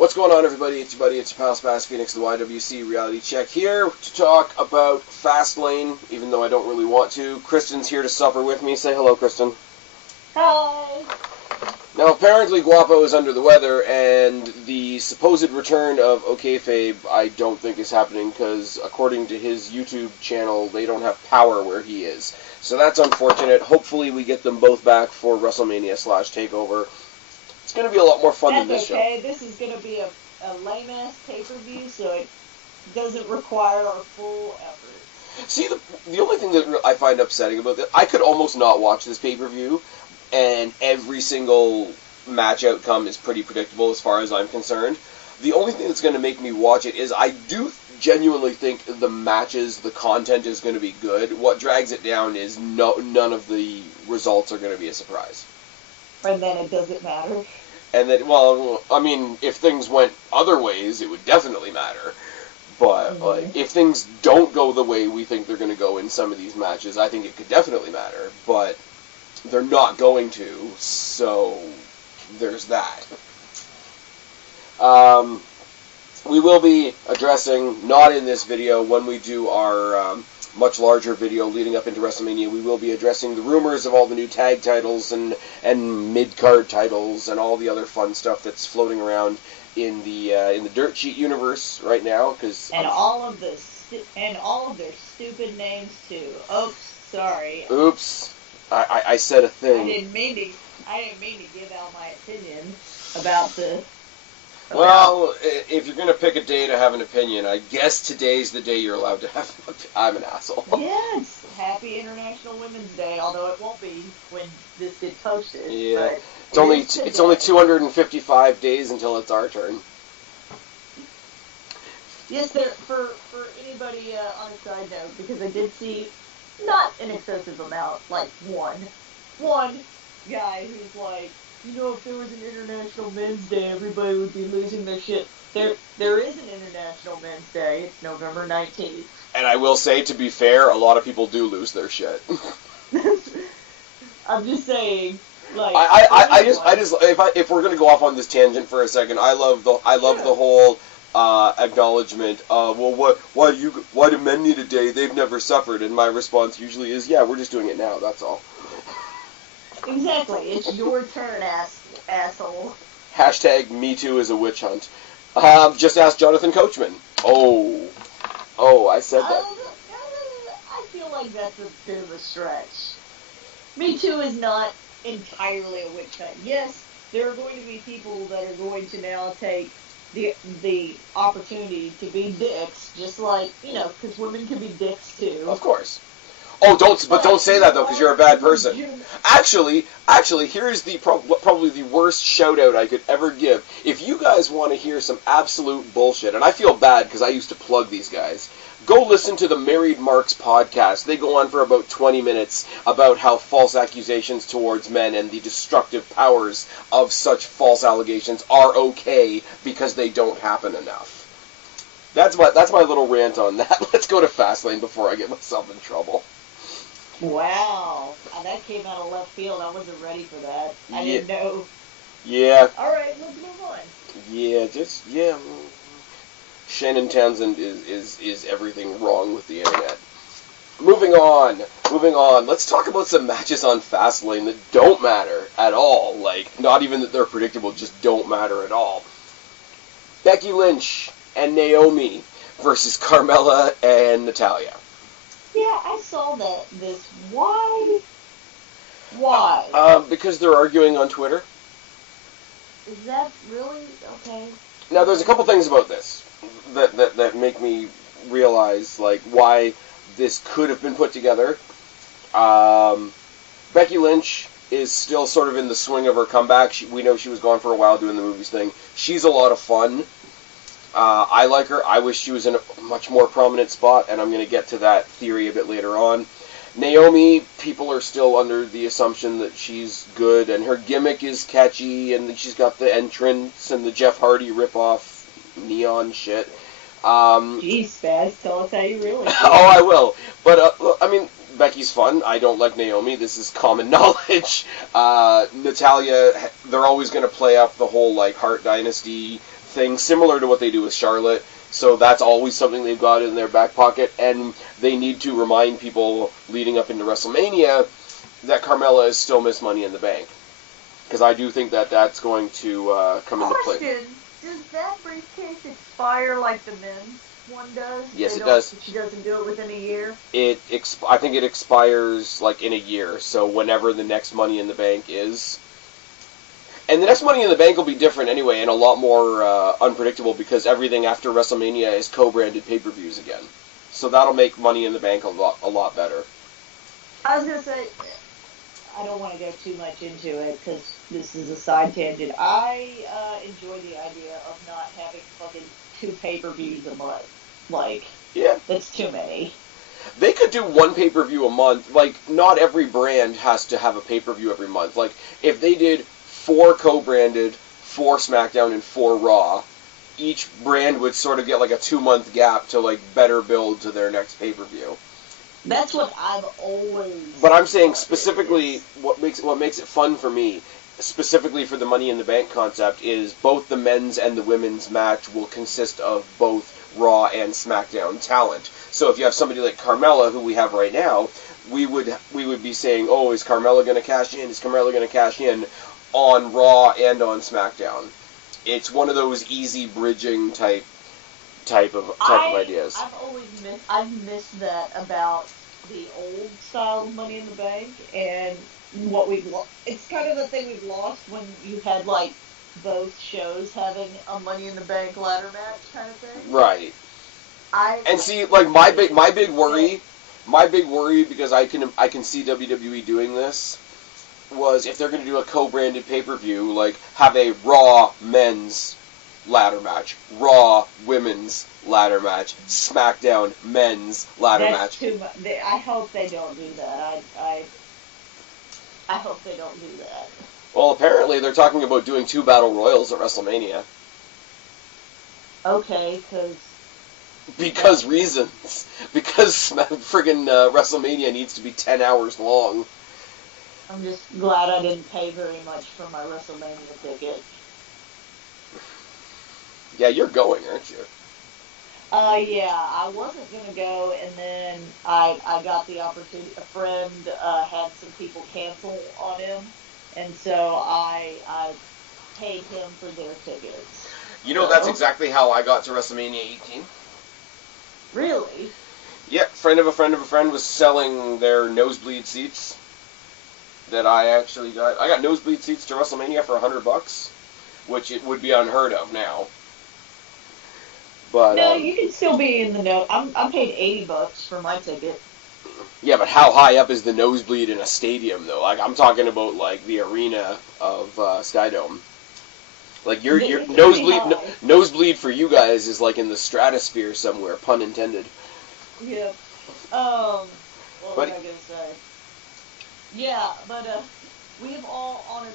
What's going on, everybody? It's your buddy, it's your pal Spaz, Phoenix, the YWC Reality Check, here to talk about Fastlane, even though I don't really want to. Kristen's here to suffer with me. Say hello, Kristen. Hi! Now, apparently Guapo is under the weather, and the supposed return of Okayfabe I don't think is happening, because according to his YouTube channel, they don't have power where he is. So that's unfortunate. Hopefully we get them both back for WrestleMania/Takeover. It's going to be a lot more fun than this show. That's okay. This is going to be a lame-ass pay-per-view, so it doesn't require our full effort. See, the only thing that I find upsetting about this, I could almost not watch this pay-per-view, and every single match outcome is pretty predictable as far as I'm concerned. The only thing that's going to make me watch it is I do genuinely think the matches, the content is going to be good. What drags it down is none of the results are going to be a surprise. And then it doesn't matter. And then, well, I mean, if things went other ways, it would definitely matter. But, like, if things don't go the way we think they're going to go in some of these matches, I think it could definitely matter. But they're not going to, so there's that. We will be addressing, not in this video, when we do our much larger video leading up into WrestleMania, we will be addressing the rumors of all the new tag titles and mid-card titles and all the other fun stuff that's floating around in the dirt sheet universe right now. And all of their stupid names too. Oops, sorry. Oops, I said a thing. I didn't mean to give out my opinion about the. Well, if you're going to pick a day to have an opinion, I guess today's the day you're allowed to have an opinion. I'm an asshole. Yes, happy International Women's Day, although it won't be when this gets posted. Yeah, it's only 255 days until it's our turn. Yes, for anybody on a side note, because I did see not an excessive amount, like one guy who's like, you know, if there was an International Men's Day, everybody would be losing their shit. There is an International Men's Day. It's November 19th. And I will say, to be fair, a lot of people do lose their shit. I'm just saying, like, if we're gonna go off on this tangent for a second, I love the whole acknowledgement of, well, why do men need a day? They've never suffered. And my response usually is, yeah, we're just doing it now. That's all. Exactly. It's your turn, asshole. Hashtag MeToo is a witch hunt. Just ask Jonathan Coachman. Oh, I said that. I feel like that's a bit of a stretch. MeToo is not entirely a witch hunt. Yes, there are going to be people that are going to now take the opportunity to be dicks, just like, you know, because women can be dicks too. Of course. Oh, don't say that, though, because you're a bad person. Actually, here's probably the worst shout-out I could ever give. If you guys want to hear some absolute bullshit, and I feel bad because I used to plug these guys, go listen to the Married Marks podcast. They go on for about 20 minutes about how false accusations towards men and the destructive powers of such false allegations are okay because they don't happen enough. That's my little rant on that. Let's go to Fastlane before I get myself in trouble. Wow, that came out of left field. I wasn't ready for that. I didn't know. Yeah. All right, let's move on. Yeah, Shannon Townsend is everything wrong with the internet. Moving on. Let's talk about some matches on Fastlane that don't matter at all. Like, not even that they're predictable, just don't matter at all. Becky Lynch and Naomi versus Carmella and Natalya. Yeah, I saw this. Why? Because they're arguing on Twitter. Is that really okay? Now, there's a couple things about this that make me realize, like, why this could have been put together. Becky Lynch is still sort of in the swing of her comeback. We know she was gone for a while doing the movies thing. She's a lot of fun. I like her. I wish she was in a much more prominent spot, and I'm going to get to that theory a bit later on. Naomi, people are still under the assumption that she's good, and her gimmick is catchy, and she's got the entrance and the Jeff Hardy ripoff neon shit. Jeez, Spaz, tell us how you really feel. Oh, I will. But, I mean, Becky's fun. I don't like Naomi. This is common knowledge. Natalya, they're always going to play up the whole, like, Hart Dynasty thing, similar to what they do with Charlotte. So that's always something they've got in their back pocket, and they need to remind people leading up into WrestleMania that Carmella is still Miss Money in the Bank. Because I do think that that's going to come into play. Question, does that briefcase expire like the men's one does? Yes, it does. She doesn't do it within a year? I think it expires like in a year, so whenever the next Money in the Bank is. And the next Money in the Bank will be different anyway, and a lot more unpredictable, because everything after WrestleMania is co-branded pay-per-views again. So that'll make Money in the Bank a lot better. I was going to say, I don't want to go too much into it, because this is a side tangent. I enjoy the idea of not having fucking 2 pay-per-views a month. Like, yeah, that's too many. They could do 1 pay-per-view a month. Like, not every brand has to have a pay-per-view every month. Like, if they did 4 co-branded, 4 SmackDown, and 4 Raw, each brand would sort of get like a 2-month gap to like better build to their next pay-per-view. That's what I've always. But I'm saying specifically, what makes it fun for me, specifically for the Money in the Bank concept, is both the men's and the women's match will consist of both Raw and SmackDown talent. So if you have somebody like Carmella, who we have right now, we would be saying, oh, is Carmella going to cash in? Is Carmella going to cash in on Raw and on SmackDown? It's one of those easy bridging type of ideas. I've missed that about the old style of Money in the Bank, and what we've it's kind of the thing we've lost when you had like both shows having a Money in the Bank ladder match kind of thing. Right. And see, like my big worry, because I can see WWE doing this, was if they're going to do a co-branded pay-per-view, like have a Raw men's ladder match, Raw women's ladder match, SmackDown men's ladder match. Too much. I hope they don't do that. I hope they don't do that. Well, apparently they're talking about doing 2 battle royals at WrestleMania. Okay, because reasons. Because friggin' WrestleMania needs to be 10 hours long. I'm just glad I didn't pay very much for my WrestleMania ticket. Yeah, you're going, aren't you? Yeah, I wasn't going to go, and then I got the opportunity. A friend had some people cancel on him, and so I paid him for their tickets. You know, that's exactly how I got to WrestleMania 18. Really? Yeah, friend of a friend was selling their nosebleed seats that I actually got. I got nosebleed seats to WrestleMania for $100, which it would be unheard of now. But no, you can still be in the know. I paid $80 for my ticket. Yeah, but how high up is the nosebleed in a stadium, though? Like, I'm talking about the arena of Skydome. Like your nosebleed for you guys is like in the stratosphere somewhere, pun intended. Yeah. What was I gonna say? Yeah, but we have all on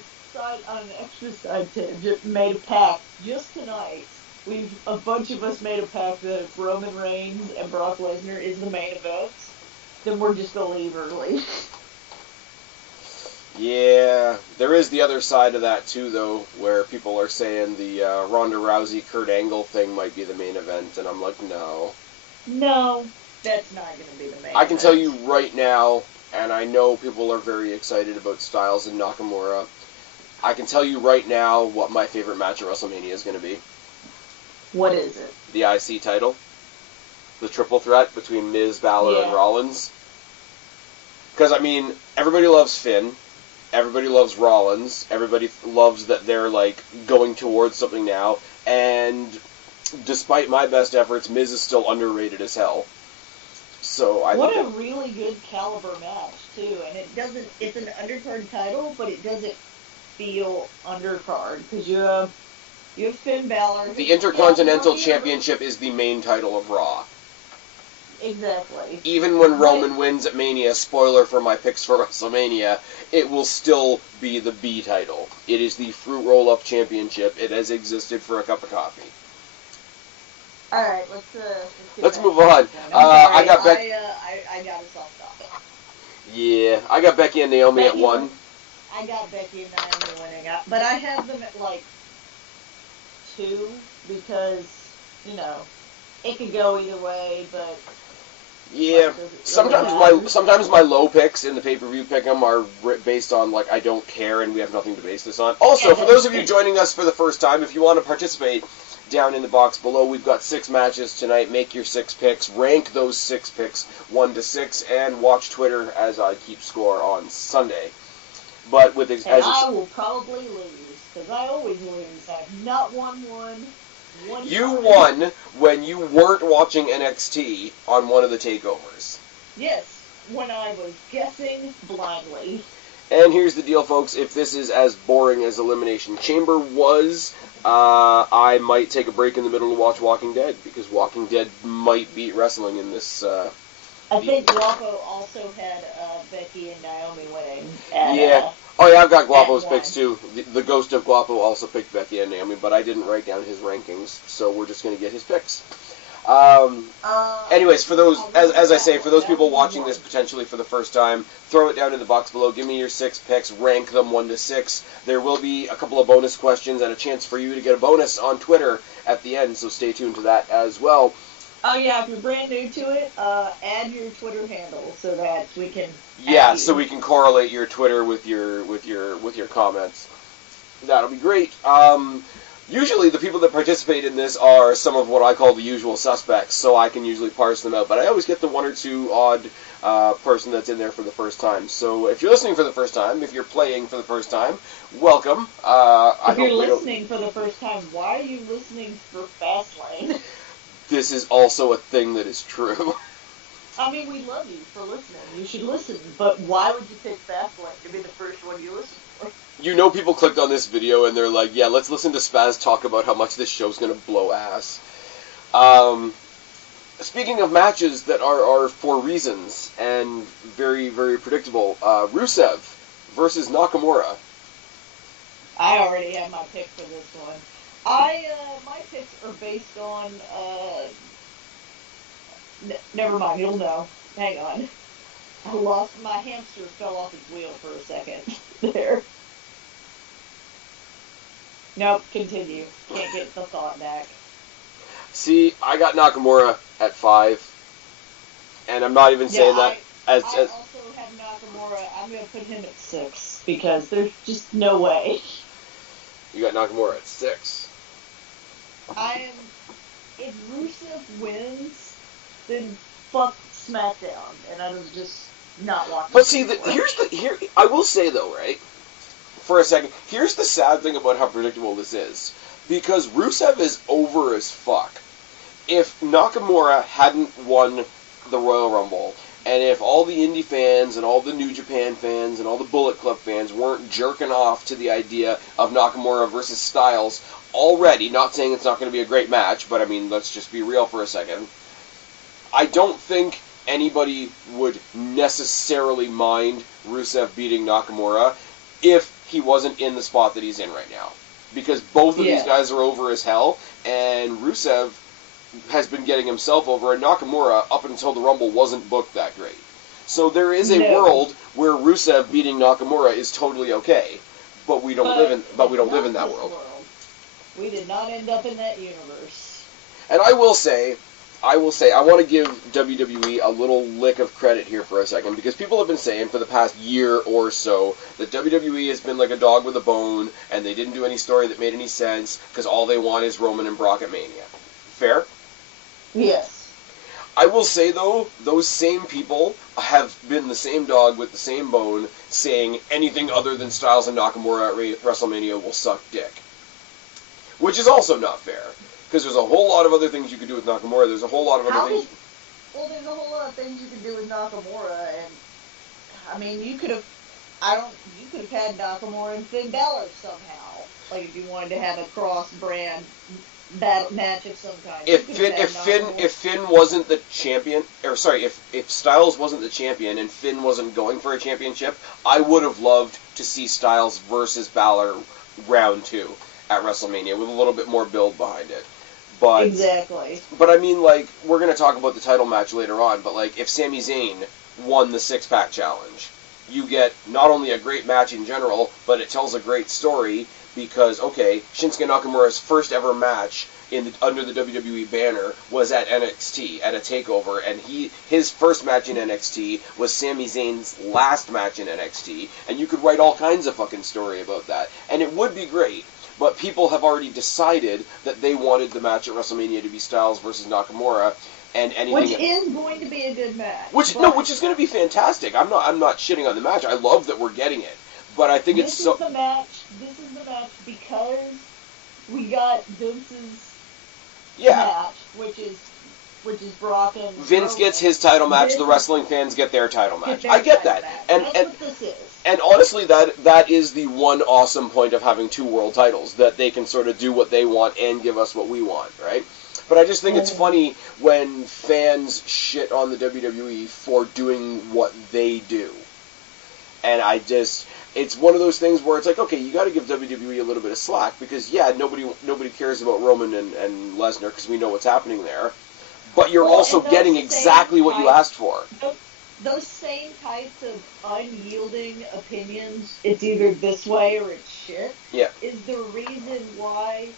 an extra side tangent made a pact just tonight. A bunch of us made a pact that if Roman Reigns and Brock Lesnar is the main event, then we're just gonna leave early. Yeah, there is the other side of that too, though, where people are saying the Ronda Rousey Kurt Angle thing might be the main event, and I'm like, no. No, that's not going to be the main event. I can tell you right now, and I know people are very excited about Styles and Nakamura, I can tell you right now what my favorite match at WrestleMania is going to be. What is it? The IC title. The triple threat between Miz, Balor, and Rollins. Because, I mean, everybody loves Finn. Everybody loves Rollins. Everybody loves that they're, going towards something now. And despite my best efforts, Miz is still underrated as hell. So I What think a really good caliber match, too. And it's an undercard title, but it doesn't feel undercard. Because you have Finn Balor. The Intercontinental Championship is the main title of Raw. Exactly. Even when Roman wins at Mania, spoiler for my picks for WrestleMania, it will still be the B title. It is the Fruit Roll-Up Championship. It has existed for a cup of coffee. Alright, let's move on. I got us off topic. Yeah, I got Becky and Naomi at 1. I got Becky and Naomi winning, but I have them at two because, it could go either way, but... Yeah, sometimes my low picks in the pay-per-view pick'em are based on, like, I don't care and we have nothing to base this on. Also, for those of you joining us for the first time, if you want to participate, down in the box below, we've got 6 matches tonight. Make your 6 picks, rank those 6 picks 1 to 6, and watch Twitter as I keep score on Sunday. But with I will probably lose, because I always lose. I've not won one. You won when you weren't watching NXT on one of the takeovers. Yes, when I was guessing blindly. And here's the deal, folks. If this is as boring as Elimination Chamber was, I might take a break in the middle to watch Walking Dead, because Walking Dead might beat wrestling in this... I think Guapo also had Becky and Naomi winning. Oh yeah, I've got Guapo's picks too. The ghost of Guapo also picked Becky and Naomi, but I didn't write down his rankings, so we're just going to get his picks. Anyways, for those, as I say, for those people watching this potentially for the first time, throw it down in the box below. Give me your 6 picks, rank them 1 to 6. There will be a couple of bonus questions and a chance for you to get a bonus on Twitter at the end, so stay tuned to that as well. Oh yeah, if you're brand new to it, add your Twitter handle so that we can. So we can correlate your Twitter with your comments. That'll be great. Usually the people that participate in this are some of what I call the usual suspects, so I can usually parse them out. But I always get the 1 or 2 odd person that's in there for the first time. So if you're listening for the first time, if you're playing for the first time, welcome. If you're listening for the first time, why are you listening for Fastlane? This is also a thing that is true. I mean, we love you for listening. You should listen. But why would you pick Fastlane to be the first one you listen for? You know people clicked on this video and they're like, yeah, let's listen to Spaz talk about how much this show's going to blow ass. Speaking of matches that are for reasons and very, very predictable, Rusev versus Nakamura. I already have my pick for this one. My picks are based on, never mind, you'll know. Hang on. My hamster fell off his wheel for a second. There. Nope, continue. Can't get the thought back. See, I got Nakamura at 5, and I'm not even saying that as... I also have Nakamura. I'm going to put him at 6, because there's just no way. You got Nakamura at 6. If Rusev wins, then fuck SmackDown, and I'm just not watching. But see, I will say though, right? For a second, here's the sad thing about how predictable this is, because Rusev is over as fuck. If Nakamura hadn't won the Royal Rumble, and if all the indie fans and all the New Japan fans and all the Bullet Club fans weren't jerking off to the idea of Nakamura versus Styles already, not saying it's not going to be a great match, but I mean, let's just be real for a second, I don't think anybody would necessarily mind Rusev beating Nakamura if he wasn't in the spot that he's in right now. Because both of these guys are over as hell, and Rusev has been getting himself over, and Nakamura, up until the Rumble, wasn't booked that great. So there is a world where Rusev beating Nakamura is totally okay, but we don't live in that world. We did not end up in that universe. And I will say, I want to give WWE a little lick of credit here for a second, because people have been saying for the past year or so that WWE has been like a dog with a bone, and they didn't do any story that made any sense, because all they want is Roman and Brock at Mania. Fair? Yes. I will say, though, those same people have been the same dog with the same bone, saying anything other than Styles and Nakamura at WrestleMania will suck dick. Which is also not fair. Because there's a whole lot of other things you could do with Nakamura. There's a whole lot of other things... Well, there's a whole lot of things you can do with Nakamura, and... I mean, you could have had Nakamura and Finn Balor somehow. Like, if you wanted to have a cross-brand battle match of some kind. If Finn wasn't the champion... Or, sorry, if Styles wasn't the champion and Finn wasn't going for a championship, I would have loved to see Styles versus Balor round 2 at WrestleMania with a little bit more build behind it. But exactly. But I mean, like, we're going to talk about the title match later on, but like, if Sami Zayn won the 6-pack challenge, you get not only a great match in general, but it tells a great story, because, okay, Shinsuke Nakamura's first ever match under the WWE banner was at NXT, at a takeover, and his first match in NXT was Sami Zayn's last match in NXT, and you could write all kinds of fucking story about that, and it would be great, but people have already decided that they wanted the match at WrestleMania to be Styles versus Nakamura, and anything... Which is going to be a good match. Which is going to be fantastic. I'm not shitting on the match. I love that we're getting it, but I think This is the match because we got Vince's match, which is Brock and Vince Roman. gets his title match. The wrestling fans get their title match. I get that, and what this is. And honestly, that is the one awesome point of having two world titles, that they can sort of do what they want and give us what we want, right? But I just think it's funny when fans shit on the WWE for doing what they do, and it's one of those things where it's like, okay, you got to give WWE a little bit of slack, because nobody cares about Roman and Lesnar because we know what's happening there, but you're also getting exactly what you asked for. Those same types of unyielding opinions, it's either this way or it's shit, is the reason why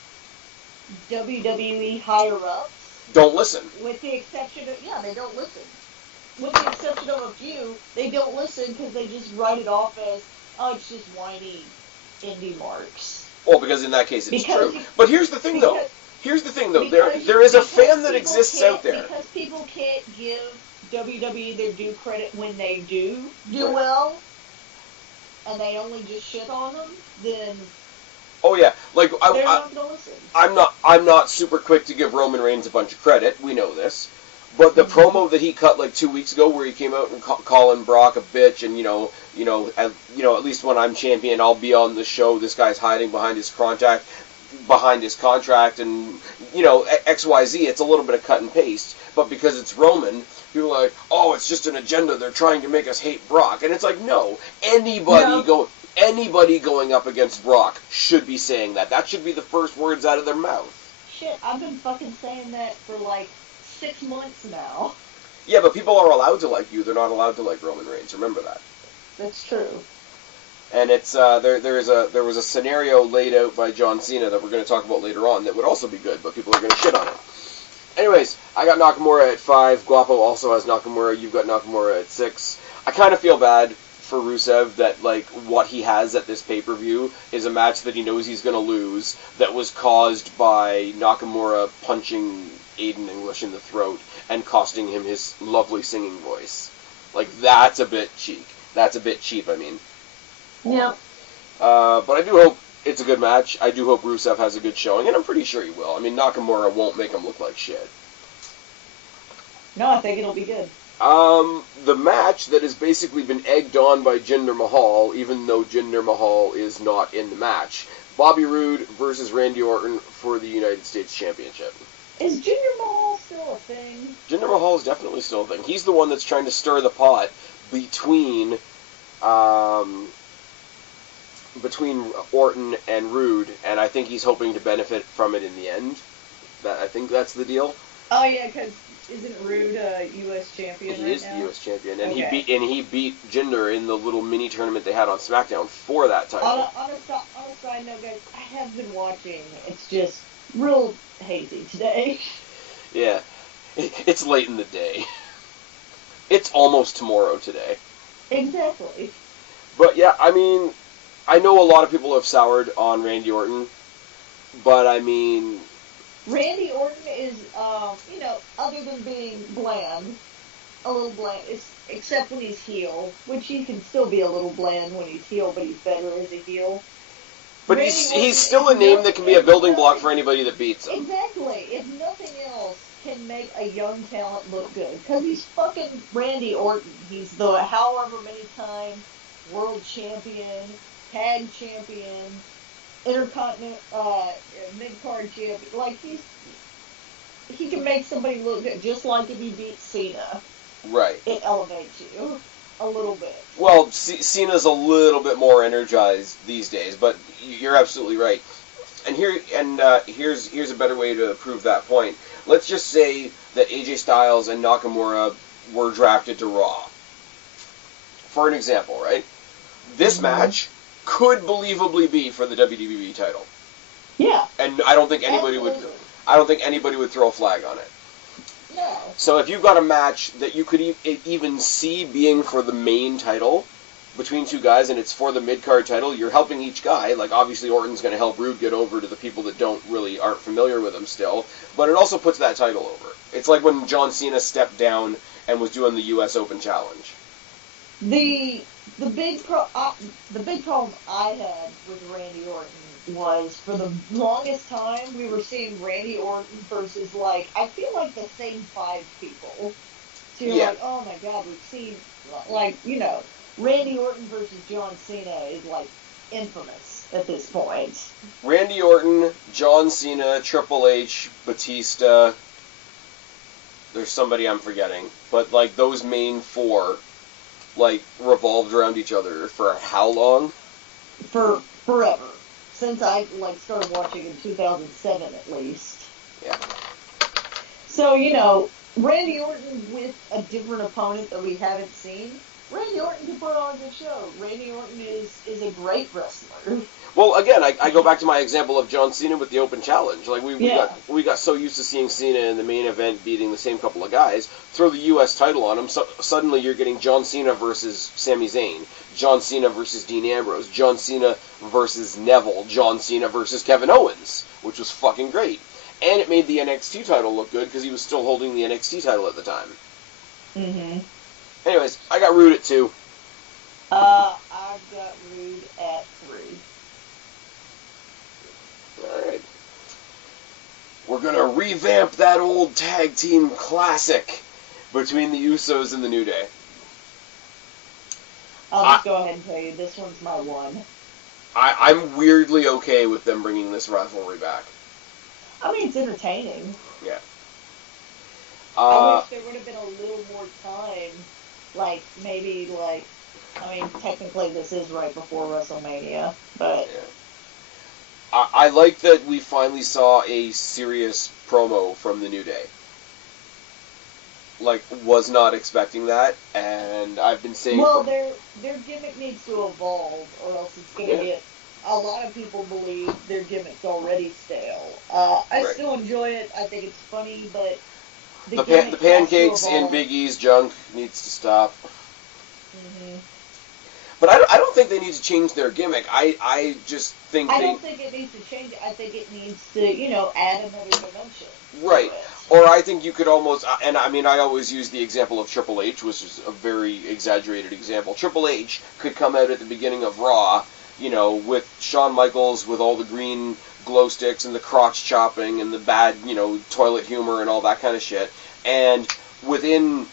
WWE higher-ups don't listen. With the exception of, they don't listen. With the exception of a few, they don't listen because they just write it off as, oh, it's just whiny indie marks. Well, because in that case it's true. But here's the thing, though. There is a fan that exists out there. Because people can't give WWE their due credit when they do well, and they only just shit on them, then... Oh yeah, like they're not gonna listen. I'm not super quick to give Roman Reigns a bunch of credit. We know this, but the promo that he cut like 2 weeks ago, where he came out and calling Brock a bitch, and at least when I'm champion, I'll be on the show. This guy's hiding behind his contract, and XYZ. It's a little bit of cut and paste, but because it's Roman, people are like, oh, it's just an agenda. They're trying to make us hate Brock, and it's like, no, anybody going up against Brock should be saying that. That should be the first words out of their mouth. Shit, I've been fucking saying that for like 6 months now. Yeah, but people are allowed to like you. They're not allowed to like Roman Reigns. Remember that. That's true. And it's there was a scenario laid out by John Cena that we're going to talk about later on that would also be good, but people are going to shit on it. Anyways, I got Nakamura at 5. Guapo also has Nakamura. You've got Nakamura at 6. I kind of feel bad for Rusev that, like, what he has at this pay-per-view is a match that he knows he's going to lose that was caused by Nakamura punching Aiden English in the throat and costing him his lovely singing voice. Like, that's a bit cheap. I mean. Yeah. But I do hope it's a good match. I do hope Rusev has a good showing, and I'm pretty sure he will. I mean, Nakamura won't make him look like shit. No, I think it'll be good. The match that has basically been egged on by Jinder Mahal, even though Jinder Mahal is not in the match. Bobby Roode versus Randy Orton for the United States Championship. Is Jinder Mahal still a thing? Jinder Mahal is definitely still a thing. He's the one that's trying to stir the pot between Orton and Roode, and I think he's hoping to benefit from it in the end. I think that's the deal. Oh yeah, because isn't Roode a U.S. champion right now? He is the U.S. champion, and he beat Jinder in the little mini tournament they had on SmackDown for that title. On a side note, guys, I have been watching. It's just real hazy today. Yeah, it's late in the day. It's almost tomorrow today. Exactly. But yeah, I mean, I know a lot of people have soured on Randy Orton, but I mean... Randy Orton is, other than being bland, a little bland, except when he's heel, which he can still be a little bland when he's heel, but he's better as a heel. But he's still a name that can be a building block for anybody that beats him. Exactly. If nothing else can make a young talent look good, because he's fucking Randy Orton. He's the however many time world champion, tag champion, intercontinental, mid-card champion. Like, he can make somebody look good, just like if he beats Cena. Right. It elevates you a little bit. Well, Cena's a little bit more energized these days, but you're absolutely right. And here's a better way to prove that point. Let's just say that AJ Styles and Nakamura were drafted to Raw. For an example, right? This match could believably be for the WWE title. Yeah. And I don't think anybody would. Absolutely. I don't think anybody would throw a flag on it. No. So if you've got a match that you could even see being for the main title between two guys, and it's for the mid-card title, you're helping each guy. Like, obviously, Orton's going to help Rude get over to the people that aren't familiar with him still, but it also puts that title over. It's like when John Cena stepped down and was doing the U.S. Open Challenge. The big problem I had with Randy Orton was, for the longest time, we were seeing Randy Orton versus, like, I feel like the same 5 people. So you're like, oh my god, we've seen, like, you know, Randy Orton versus John Cena is, like, infamous at this point. Randy Orton, John Cena, Triple H, Batista, there's somebody I'm forgetting, but, like, those main 4, like, revolved around each other for how long? For forever. Since I, like, started watching in 2007, at least. Yeah. So, you know, Randy Orton with a different opponent that we haven't seen, Randy Orton can put on a good show. Randy Orton is a great wrestler. Well, again, I go back to my example of John Cena with the Open Challenge. Like, we got so used to seeing Cena in the main event beating the same couple of guys. Throw the U.S. title on him, so suddenly you're getting John Cena versus Sami Zayn, John Cena versus Dean Ambrose, John Cena versus Neville, John Cena versus Kevin Owens, which was fucking great. And it made the NXT title look good because he was still holding the NXT title at the time. Mm-hmm. Anyways, I got Rude at 2. I've got Rude at 3. Alright. We're gonna revamp that old tag team classic between the Usos and the New Day. I'll just go ahead and tell you, this one's my 1. I'm weirdly okay with them bringing this rivalry back. I mean, it's entertaining. Yeah. I wish there would have been a little more time. Like, maybe, like, I mean, technically this is right before WrestleMania, but... Yeah. I like that we finally saw a serious promo from the New Day. Like, was not expecting that, and I've been saying... Well, their gimmick needs to evolve, or else it's going to get... A lot of people believe their gimmick's already stale. I still enjoy it. I think it's funny, but... The pancakes in Big E's junk needs to stop. Mm-hmm. But I don't think they need to change their gimmick. I just think I don't think it needs to change it. I think it needs to, you know, add another dimension. Right. Or I think you could almost, and I mean, I always use the example of Triple H, which is a very exaggerated example. Triple H could come out at the beginning of Raw, you know, with Shawn Michaels with all the green glow sticks and the crotch chopping and the bad, you know, toilet humor and all that kind of shit. And within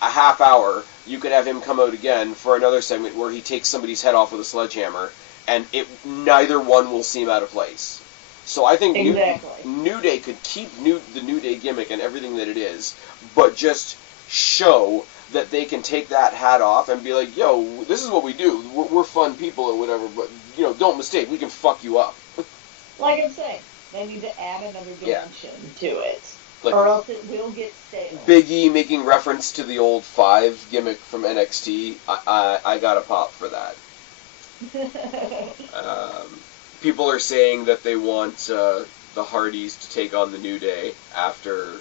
a half hour, you could have him come out again for another segment where he takes somebody's head off with a sledgehammer, and neither one will seem out of place. So I think New Day could keep the New Day gimmick and everything that it is, but just show that they can take that hat off and be like, yo, this is what we do. We're fun people or whatever, but, you know, don't mistake, we can fuck you up. Like I'm saying, they need to add another dimension to it. Like, or else it will get stale. Big E making reference to the old 5 gimmick from NXT, I got a pop for that. People are saying that they want the Hardys to take on the New Day after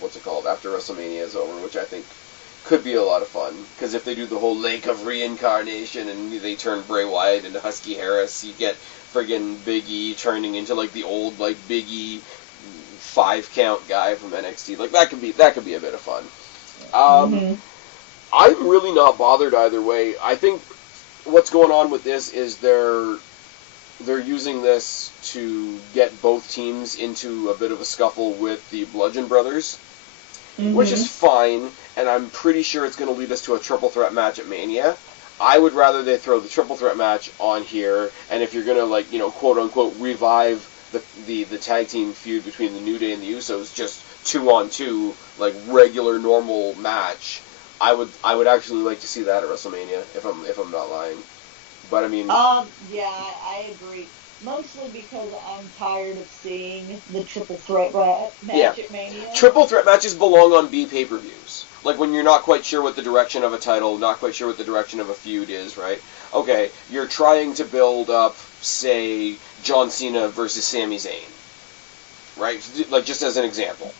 what's it called? After WrestleMania is over, which I think could be a lot of fun. Because if they do the whole Lake of Reincarnation and they turn Bray Wyatt into Husky Harris, you get friggin' Big E turning into like the old like Big E 5 count guy from NXT. Like that could be a bit of fun. I'm really not bothered either way. I think what's going on with this is they're using this to get both teams into a bit of a scuffle with the Bludgeon Brothers, which is fine, and I'm pretty sure it's going to lead us to a triple threat match at Mania. I would rather they throw the triple threat match on here, and if you're going to, like, you know, quote unquote revive the tag team feud between the New Day and the Usos, just 2-on-2, like regular normal match, I would actually like to see that at WrestleMania, if I'm not lying. But I mean, yeah, I agree. Mostly because I'm tired of seeing the triple threat match at Mania. Triple threat matches belong on B pay-per-views. Like when you're not quite sure what the direction of a title, not quite sure what the direction of a feud is, right? Okay, you're trying to build up, say, John Cena versus Sami Zayn, right? Like just as an example.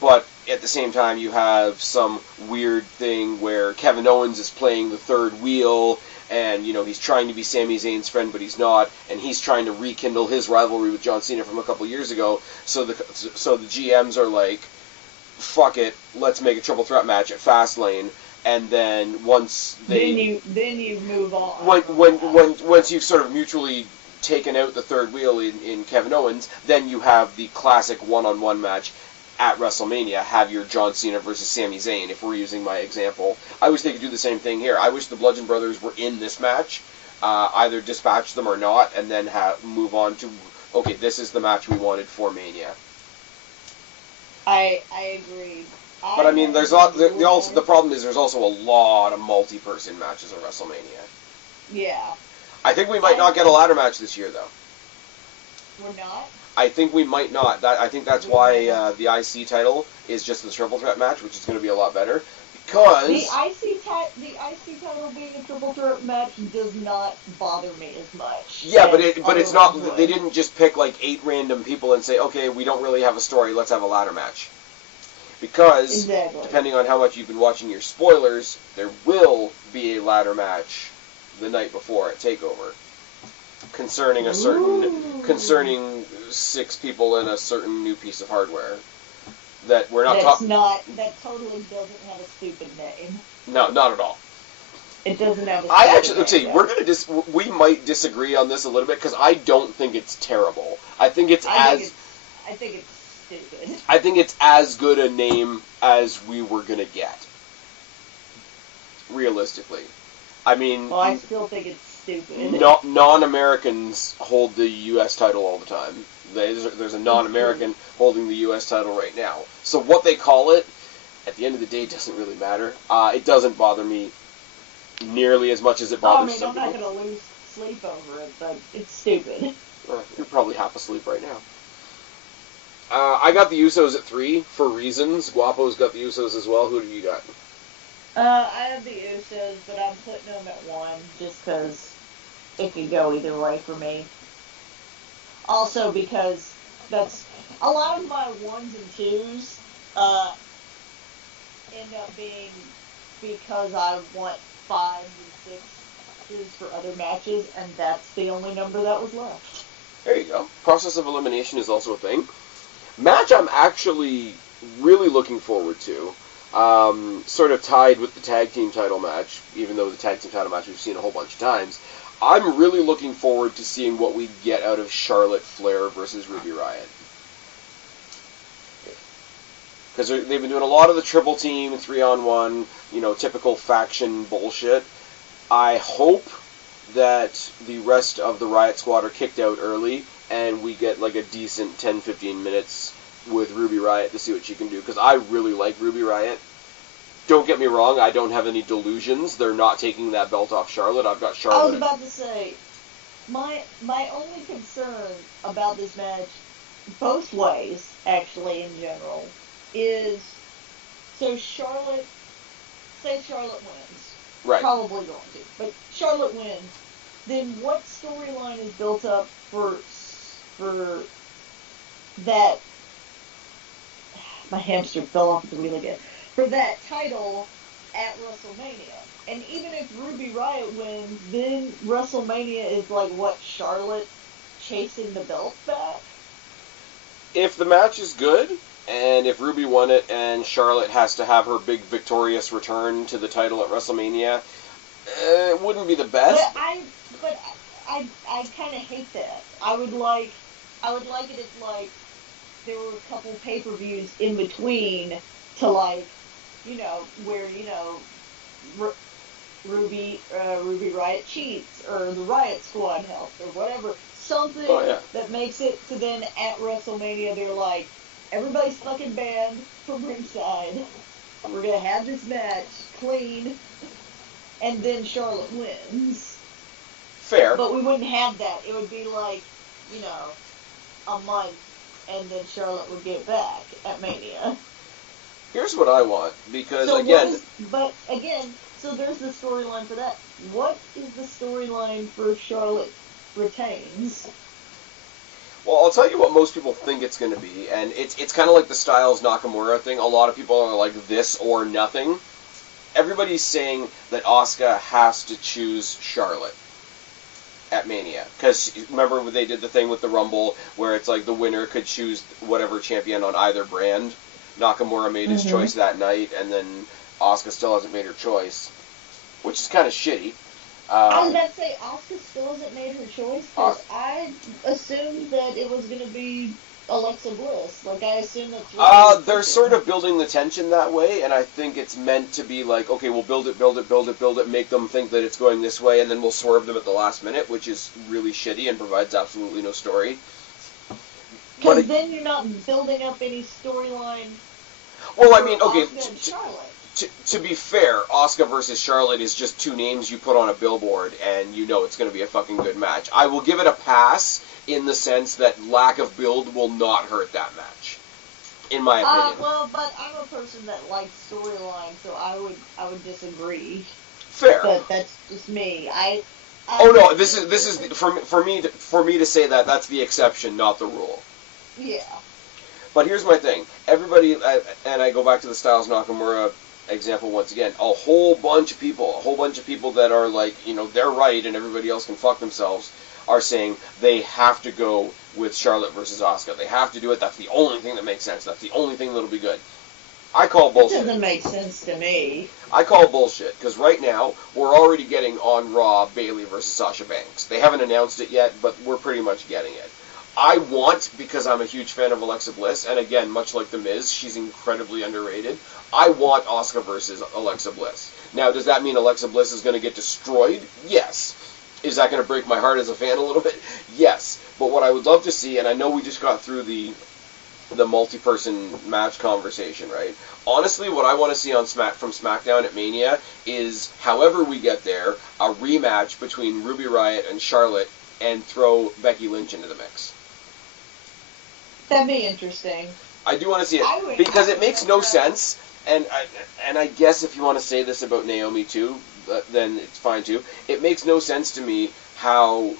But at the same time, you have some weird thing where Kevin Owens is playing the third wheel, and, you know, he's trying to be Sami Zayn's friend, but he's not, and he's trying to rekindle his rivalry with John Cena from a couple years ago, so the GMs are like, fuck it, let's make a triple threat match at Fastlane, and then once they... Then you move on. Once you've sort of mutually taken out the third wheel in Kevin Owens, then you have the classic one-on-one match at WrestleMania, have your John Cena versus Sami Zayn, if we're using my example. I wish they could do the same thing here. I wish the Bludgeon Brothers were in this match, either dispatch them or not, and then move on to, okay, this is the match we wanted for Mania. I agree. But I mean, the problem is there's also a lot of multi-person matches at WrestleMania. Yeah. I think we might not get a ladder match this year, though. We're not? I think we might not. I think that's why the IC title is just the triple threat match, which is going to be a lot better. Because the IC title being a triple threat match does not bother me as much. Yeah, but it's not. They didn't just pick like 8 random people and say, okay, we don't really have a story. Let's have a ladder match. Because depending on how much you've been watching your spoilers, there will be a ladder match the night before at Takeover. Concerning 6 people and a certain new piece of hardware that we're not talking. That totally doesn't have a stupid name. No, not at all. It doesn't have a. We might disagree on this a little bit because I don't think it's terrible. I think it's stupid. I think it's as good a name as we were gonna get. Realistically, I mean. Well, I still think it's stupid. Non-Americans hold the U.S. title all the time. There's a non-American holding the U.S. title right now. So what they call it, at the end of the day, doesn't really matter. It doesn't bother me nearly as much as it bothers some people. I'm not going to lose sleep over it, but it's stupid. You're probably half asleep right now. I got the Usos at 3 for reasons. Guapo's got the Usos as well. Who do you got? I have the Usos, but I'm putting them at 1 just because it could go either way for me. Also because that's a lot of my 1s and 2s end up being because I want 5s and 6s for other matches, and that's the only number that was left. There you go. Process of elimination is also a thing. Match I'm actually really looking forward to. Sort of tied with the tag team title match, even though the tag team title match we've seen a whole bunch of times. I'm really looking forward to seeing what we get out of Charlotte Flair versus Ruby Riott. Because they've been doing a lot of the triple team, 3-on-1, typical faction bullshit. I hope that the rest of the Riott Squad are kicked out early, and we get like a decent 10-15 minutes with Ruby Riott to see what she can do, because I really like Ruby Riott. Don't get me wrong, I don't have any delusions. They're not taking that belt off Charlotte. I've got Charlotte. I was about to say, my only concern about this match, both ways, actually, in general, is, so Charlotte wins. Right. Probably going to. But Charlotte wins. Then what storyline is built up for that, my hamster fell off the wheel again, for that title at WrestleMania? And even if Ruby Riott wins, then WrestleMania is like, what, Charlotte chasing the belt back? If the match is good, and if Ruby won it, and Charlotte has to have her big victorious return to the title at WrestleMania, it wouldn't be the best. But I kind of hate that. I would like it if, like, there were a couple pay-per-views in between to, like, where, Ruby Riott cheats, or the Riott Squad helps, or whatever. Something that makes it to then at WrestleMania they're like, everybody's fucking banned from ringside. We're gonna have this match clean. and then Charlotte wins. Fair. But we wouldn't have that. It would be like, a month, and then Charlotte would get back at Mania. Here's what I want, because So again... so there's the storyline for that. What is the storyline for Charlotte retains? Well, I'll tell you what most people think it's going to be, and it's kind of like the Styles Nakamura thing. A lot of people are like this or nothing. Everybody's saying that Asuka has to choose Charlotte at Mania. Because remember when they did the thing with the Rumble where it's like the winner could choose whatever champion on either brand? Nakamura made his choice that night, and then Asuka still hasn't made her choice, which is kind of shitty. I was about to say, Asuka still hasn't made her choice, because I assumed that it was going to be Alexa Bliss. Like, I assumed that's what they're sort of building the tension that way, and I think it's meant to be like, okay, we'll build it, make them think that it's going this way, and then we'll swerve them at the last minute, which is really shitty and provides absolutely no story. Because then you're not building up any storyline. Well, I mean, okay, Asuka and Charlotte. To be fair, Asuka versus Charlotte is just two names you put on a billboard, and you know it's going to be a fucking good match. I will give it a pass in the sense that lack of build will not hurt that match, in my opinion. Well, but I'm a person that likes storyline, so I would disagree. Fair. But that's just me. Oh no, this is for me to say that that's the exception, not the rule. Yeah. But here's my thing. Everybody, and I go back to the Styles Nakamura example once again, a whole bunch of people that are like, they're right and everybody else can fuck themselves, are saying they have to go with Charlotte versus Asuka. They have to do it. That's the only thing that makes sense. That's the only thing that'll be good. I call bullshit. It doesn't make sense to me. I call bullshit, because right now, we're already getting on Raw Bayley versus Sasha Banks. They haven't announced it yet, but we're pretty much getting it. I want, because I'm a huge fan of Alexa Bliss, and again, much like The Miz, she's incredibly underrated, I want Asuka versus Alexa Bliss. Now, does that mean Alexa Bliss is going to get destroyed? Yes. Is that going to break my heart as a fan a little bit? Yes. But what I would love to see, and I know we just got through the multi-person match conversation, right? Honestly, what I want to see from SmackDown at Mania is, however we get there, a rematch between Ruby Riott and Charlotte, and throw Becky Lynch into the mix. That'd be interesting. I do want to see it, because it makes no sense, and I guess if you want to say this about Naomi too, then it's fine too. It makes no sense to me how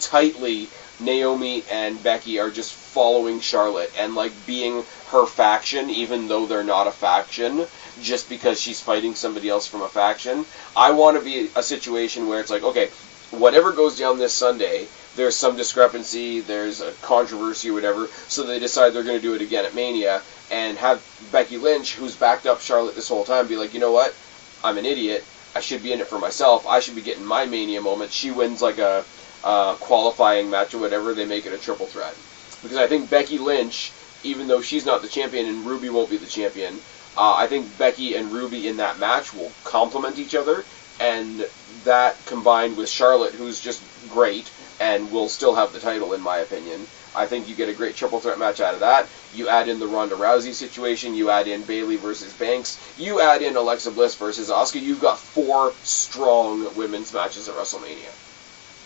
tightly Naomi and Becky are just following Charlotte and like being her faction, even though they're not a faction, just because she's fighting somebody else from a faction. I want to be a situation where it's like, okay, whatever goes down this Sunday, there's some discrepancy, there's a controversy or whatever, so they decide they're going to do it again at Mania, and have Becky Lynch, who's backed up Charlotte this whole time, be like, you know what, I'm an idiot, I should be in it for myself, I should be getting my Mania moment. She wins like a qualifying match or whatever, they make it a triple threat. Because I think Becky Lynch, even though she's not the champion and Ruby won't be the champion, I think Becky and Ruby in that match will complement each other, and that combined with Charlotte, who's just great, and will still have the title, in my opinion, I think you get a great triple threat match out of that. You add in the Ronda Rousey situation, you add in Bayley versus Banks, you add in Alexa Bliss versus Asuka, you've got 4 strong women's matches at WrestleMania.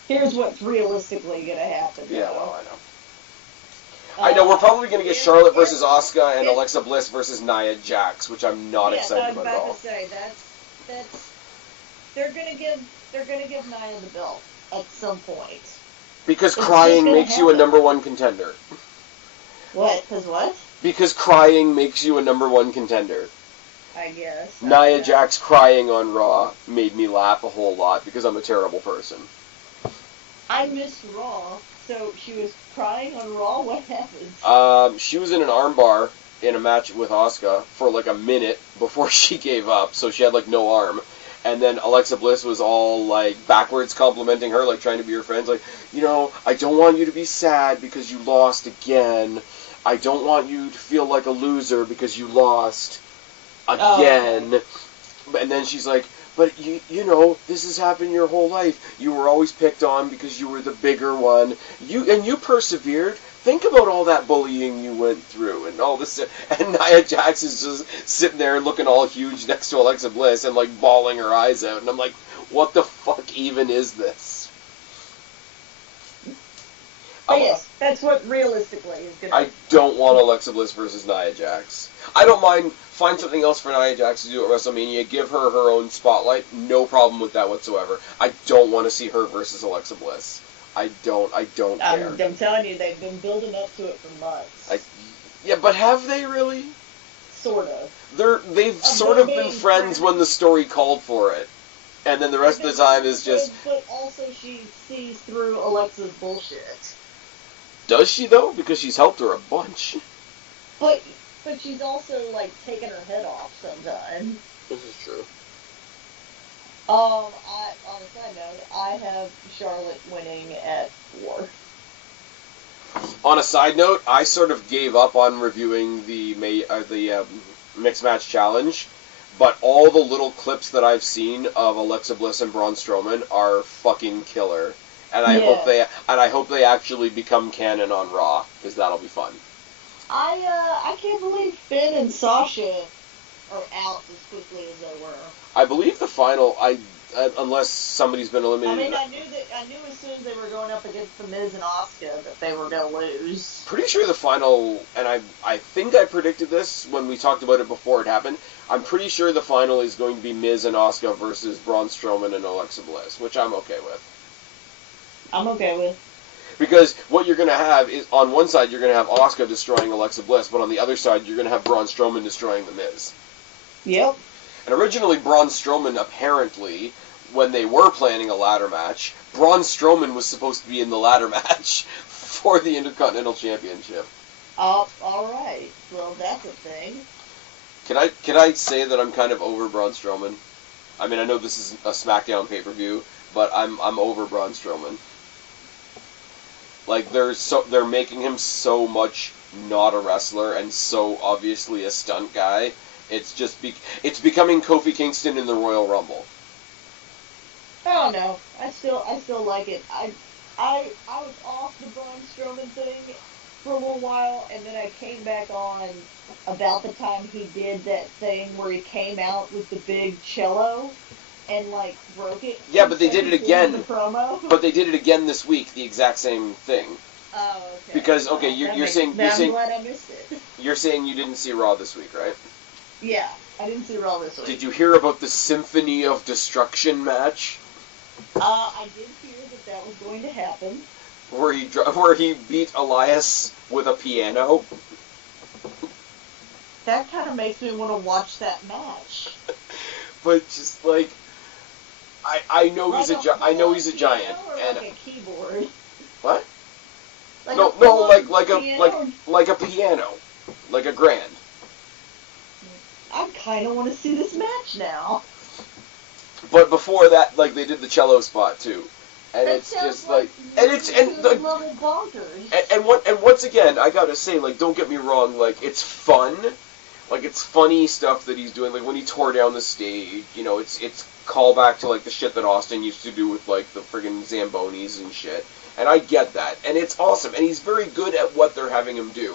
Here's what's realistically going to happen. Yeah, well, I know. We're probably going to get Charlotte versus Asuka and Alexa Bliss versus Nia Jax, which I'm not excited about at all. I was about to say that's they're going to give Nia the belt at some point. Because crying makes you a number 1 contender. What? Because what? Because crying makes you a number 1 contender. I guess. Nia Jax crying on Raw made me laugh a whole lot because I'm a terrible person. I missed Raw, so she was crying on Raw? What happened? She was in an armbar in a match with Asuka for like a minute before she gave up, so she had like no arm. And then Alexa Bliss was all like backwards complimenting her, like trying to be her friend, like, I don't want you to be sad because you lost again. I don't want you to feel like a loser because you lost again. And then she's like, but you know, this has happened your whole life. You were always picked on because you were the bigger one. You persevered. Think about all that bullying you went through and all this. And Nia Jax is just sitting there looking all huge next to Alexa Bliss and, like, bawling her eyes out. And I'm like, what the fuck even is this? But yes, that's what realistically is going to I don't want Alexa Bliss versus Nia Jax. I don't mind. Find something else for Nia Jax to do at WrestleMania. Give her her own spotlight. No problem with that whatsoever. I don't want to see her versus Alexa Bliss. I don't care. I'm telling you, they've been building up to it for months. Yeah, but have they really? Sort of. They've sort of been friends when the story called for it. And then the rest of the time is just... But also she sees through Alexa's bullshit. Does she, though? Because she's helped her a bunch. But she's also, like, taking her head off sometimes. This is true. On a side note, I have Charlotte winning at 4. On a side note, I sort of gave up on reviewing the Mixed Match Challenge, but all the little clips that I've seen of Alexa Bliss and Braun Strowman are fucking killer. And I hope they actually become canon on Raw, because that'll be fun. I can't believe Finn and Sasha are out as quickly as they were. I believe the final, unless somebody's been eliminated. I mean, I knew as soon as they were going up against The Miz and Asuka that they were going to lose. Pretty sure the final, and I think I predicted this when we talked about it before it happened, I'm pretty sure the final is going to be Miz and Asuka versus Braun Strowman and Alexa Bliss, which I'm okay with. I'm okay with. Because what you're going to have is, on one side, you're going to have Asuka destroying Alexa Bliss, but on the other side, you're going to have Braun Strowman destroying The Miz. Yep. And originally, Braun Strowman, apparently, when they were planning a ladder match, Braun Strowman was supposed to be in the ladder match for the Intercontinental Championship. Alright. Well, that's a thing. Can I say that I'm kind of over Braun Strowman? I mean, I know this is a SmackDown pay-per-view, but I'm over Braun Strowman. Like, they're making him so much not a wrestler and so obviously a stunt guy. It's just it's becoming Kofi Kingston in the Royal Rumble. I don't know. I still like it. I was off the Braun Strowman thing for a little while, and then I came back on about the time he did that thing where he came out with the big cello and, like, broke it. Yeah, but they did it again. The promo. But they did it again this week, the exact same thing. Oh, okay. Because, okay, you're saying... I'm glad I missed it. You're saying you didn't see Raw this week, right? Yeah, I didn't see Raw this week. Did you hear about the Symphony of Destruction match? I did hear that was going to happen. Where he beat Elias with a piano? That kind of makes me want to watch that match. But just, like... I know like he's a giant. Or and like a keyboard. What? Like like a piano, like a grand. I kind of want to see this match now. But before that, like, they did the cello spot too, and that it's just like, and it's level bonkers. And once again, I gotta say, like, don't get me wrong, like, it's fun, like, it's funny stuff that he's doing, like when he tore down the stage, you know, it's callback to, like, the shit that Austin used to do with, like, the friggin' Zambonis and shit. And I get that. And it's awesome. And he's very good at what they're having him do.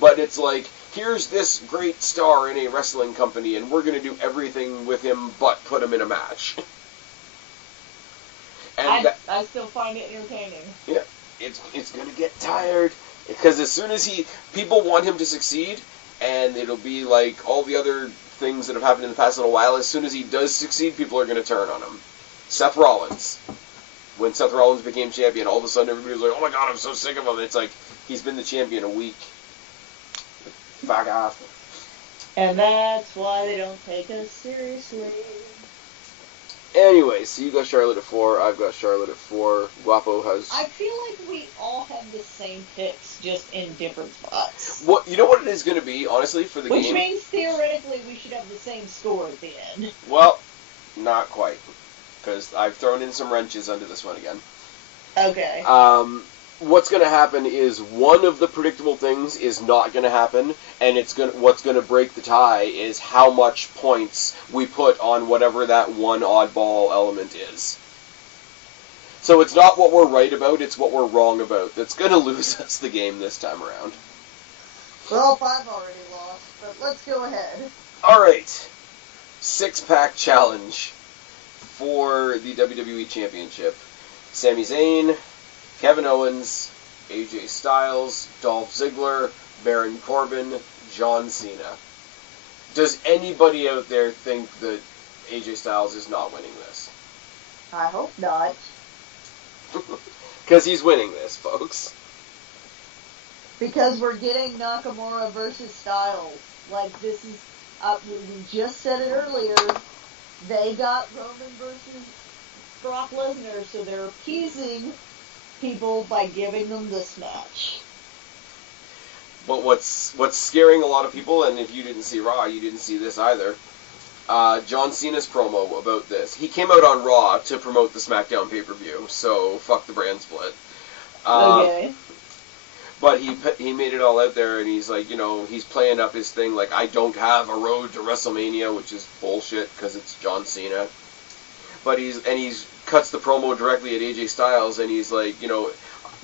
But it's like, here's this great star in a wrestling company, and we're going to do everything with him but put him in a match. And I still find it entertaining. Yeah. It's going to get tired. Because as soon as people want him to succeed, and it'll be like all the other things that have happened in the past little while, as soon as he does succeed, people are going to turn on him. Seth Rollins. When Seth Rollins became champion, all of a sudden everybody was like, oh my god, I'm so sick of him. And it's like, he's been the champion a week. Fuck off. And that's why they don't take us seriously. Anyway, so you got Charlotte at 4, I've got Charlotte at 4, Guapo has... I feel like we all have the same picks, just in different spots. What, you know what it is going to be, honestly, for the game? Which means, theoretically, we should have the same score at the end. Well, not quite. Because I've thrown in some wrenches under this one again. Okay. what's going to happen is one of the predictable things is not going to happen, and what's going to break the tie is how much points we put on whatever that one oddball element is. So it's not what we're right about, it's what we're wrong about that's going to lose us the game this time around. Well, 5 already lost, but let's go ahead. Alright. 6-pack challenge for the WWE Championship. Sami Zayn, Kevin Owens, AJ Styles, Dolph Ziggler, Baron Corbin, John Cena. Does anybody out there think that AJ Styles is not winning this? I hope not. Because he's winning this, folks. Because we're getting Nakamura versus Styles. Like, this is, we just said it earlier, they got Roman versus Brock Lesnar, so they're appeasing people by giving them this match. But what's scaring a lot of people, and if you didn't see Raw, you didn't see this either, John Cena's promo about this. He came out on Raw to promote the SmackDown pay-per-view, so fuck the brand split. Okay. But he made it all out there, and he's like, he's playing up his thing, like, I don't have a road to WrestleMania, which is bullshit, because it's John Cena. But he's cuts the promo directly at AJ Styles, and he's like,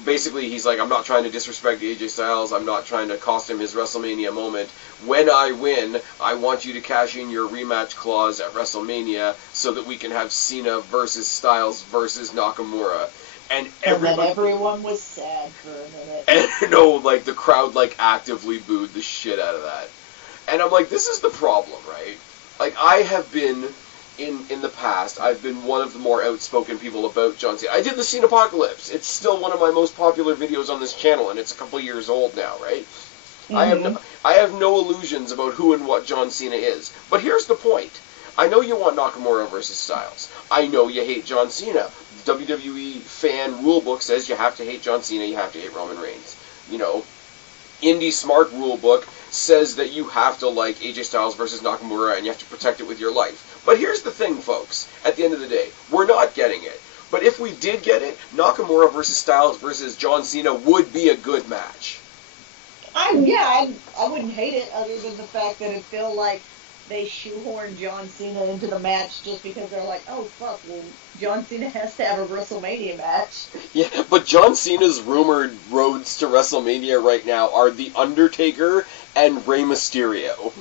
basically he's like, I'm not trying to disrespect AJ Styles, I'm not trying to cost him his WrestleMania moment. When I win, I want you to cash in your rematch clause at WrestleMania so that we can have Cena versus Styles versus Nakamura. And then everyone was sad for a minute. And the crowd actively booed the shit out of that. And I'm like, this is the problem, right? Like, I have been in the past, I've been one of the more outspoken people about John Cena. I did the Cena Apocalypse. It's still one of my most popular videos on this channel, and it's a couple years old now, right? Mm-hmm. I have no illusions about who and what John Cena is. But here's the point. I know you want Nakamura versus Styles. I know you hate John Cena. The WWE fan rulebook says you have to hate John Cena, you have to hate Roman Reigns. Indie Smart rulebook says that you have to like AJ Styles versus Nakamura and you have to protect it with your life. But here's the thing, folks. At the end of the day, we're not getting it. But if we did get it, Nakamura versus Styles versus John Cena would be a good match. I wouldn't hate it, other than the fact that it felt like they shoehorned John Cena into the match just because they're like, oh fuck, well, John Cena has to have a WrestleMania match. Yeah, but John Cena's rumored roads to WrestleMania right now are The Undertaker and Rey Mysterio.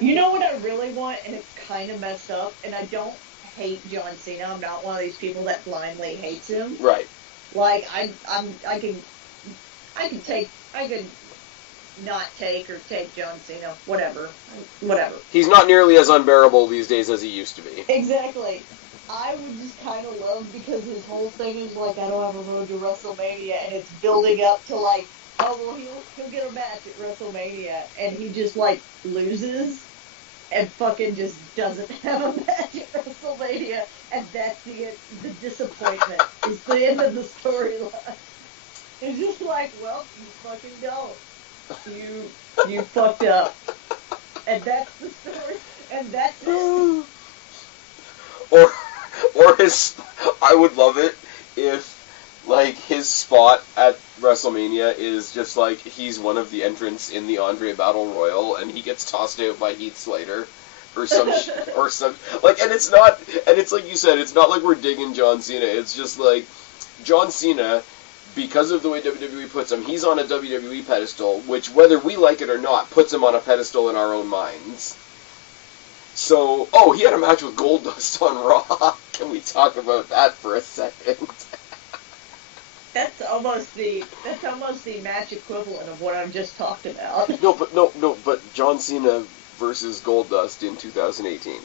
You know what I really want, and it's kind of messed up, and I don't hate John Cena. I'm not one of these people that blindly hates him. Right. Like, I could not take or take John Cena, whatever. He's not nearly as unbearable these days as he used to be. Exactly. I would just kind of love, because his whole thing is like, I don't have a road to WrestleMania, and it's building up to like, oh well, he'll get a match at WrestleMania, and he just loses, and fucking just doesn't have a match at WrestleMania, and that's the disappointment. It's the end of the storyline. It's just like, well, you fucking don't. You fucked up. And that's the story. And that's it. Or I would love it if, his spot at WrestleMania is just, he's one of the entrants in the Andre Battle Royal, and he gets tossed out by Heath Slater. And it's like you said, it's not like we're digging John Cena. It's just John Cena, because of the way WWE puts him, he's on a WWE pedestal, which, whether we like it or not, puts him on a pedestal in our own minds. So, he had a match with Goldust on Raw. Can we talk about that for a second? That's almost the match equivalent of what I've just talked about. But John Cena versus Goldust in 2018.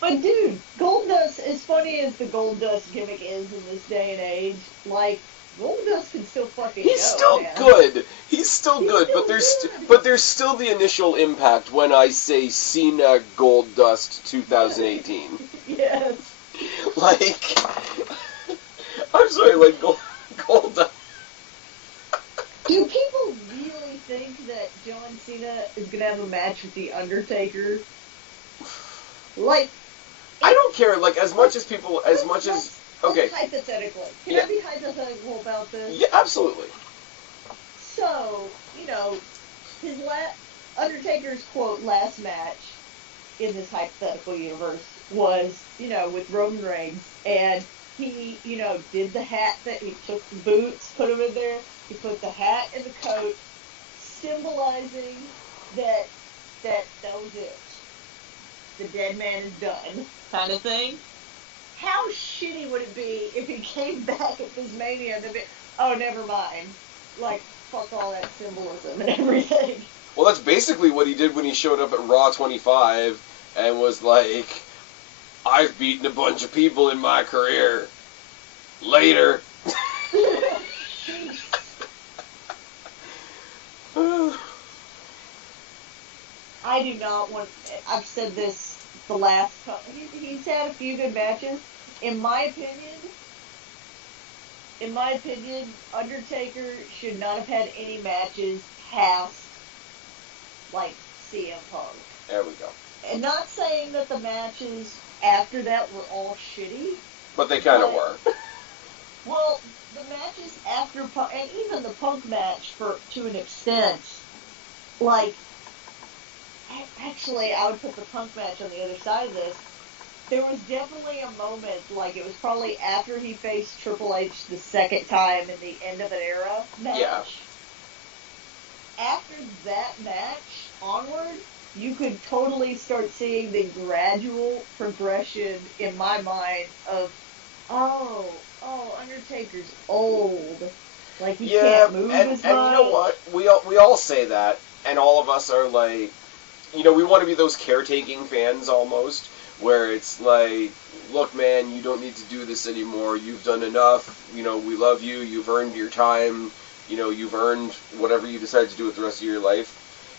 But dude, Goldust, as funny as the Goldust gimmick is in this day and age, Goldust can still fucking He's still good. He's still good, but there's still the initial impact when I say Cena Goldust 2018. Yes. I'm sorry, Goldust. Do people really think that John Cena is gonna have a match with The Undertaker? I don't care. As much as Okay. Hypothetically. Can I be hypothetical about this? Yeah, absolutely. So, his Undertaker's quote last match in this hypothetical universe was, with Roman Reigns, and he, did the hat that he took the boots, put them in there, he put the hat and the coat, symbolizing that was it. The dead man is done, kind of thing. How shitty would it be if he came back at this Mania and be, oh, never mind. Like, fuck all that symbolism and everything. Well, that's basically what he did when he showed up at Raw 25 and was like, I've beaten a bunch of people in my career. Later. I do not want... I've said this the last couple... He's had a few good matches. In my opinion, Undertaker should not have had any matches past, like, CM Punk. There we go. And not saying that the matches after that were all shitty. But they kind of were. Well, the matches after Punk, and even the Punk match to an extent, like, actually, I would put the Punk match on the other side of this. There was definitely a moment, like, it was probably after he faced Triple H the second time in the End of an Era match. Yeah. After that match, onward, you could totally start seeing the gradual progression in my mind of, oh, Undertaker's old. Like, he can't move as much. And you know what? We all say that, and all of us are like, we want to be those caretaking fans almost, where it's like, look, man, you don't need to do this anymore. You've done enough. We love you. You've earned your time. You've earned whatever you decide to do with the rest of your life.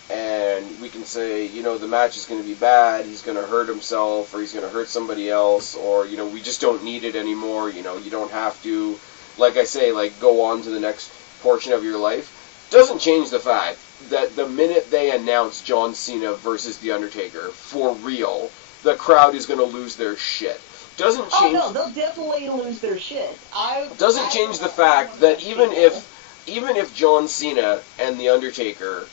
And we can say, the match is going to be bad. He's going to hurt himself, or he's going to hurt somebody else, or, we just don't need it anymore. You don't have to, like I say, like, go on to the next portion of your life. Doesn't change the fact that the minute they announce John Cena versus The Undertaker, for real, the crowd is going to lose their shit. Doesn't change... Oh, no, they'll definitely lose their shit. Doesn't change the fact that even if John Cena and The Undertaker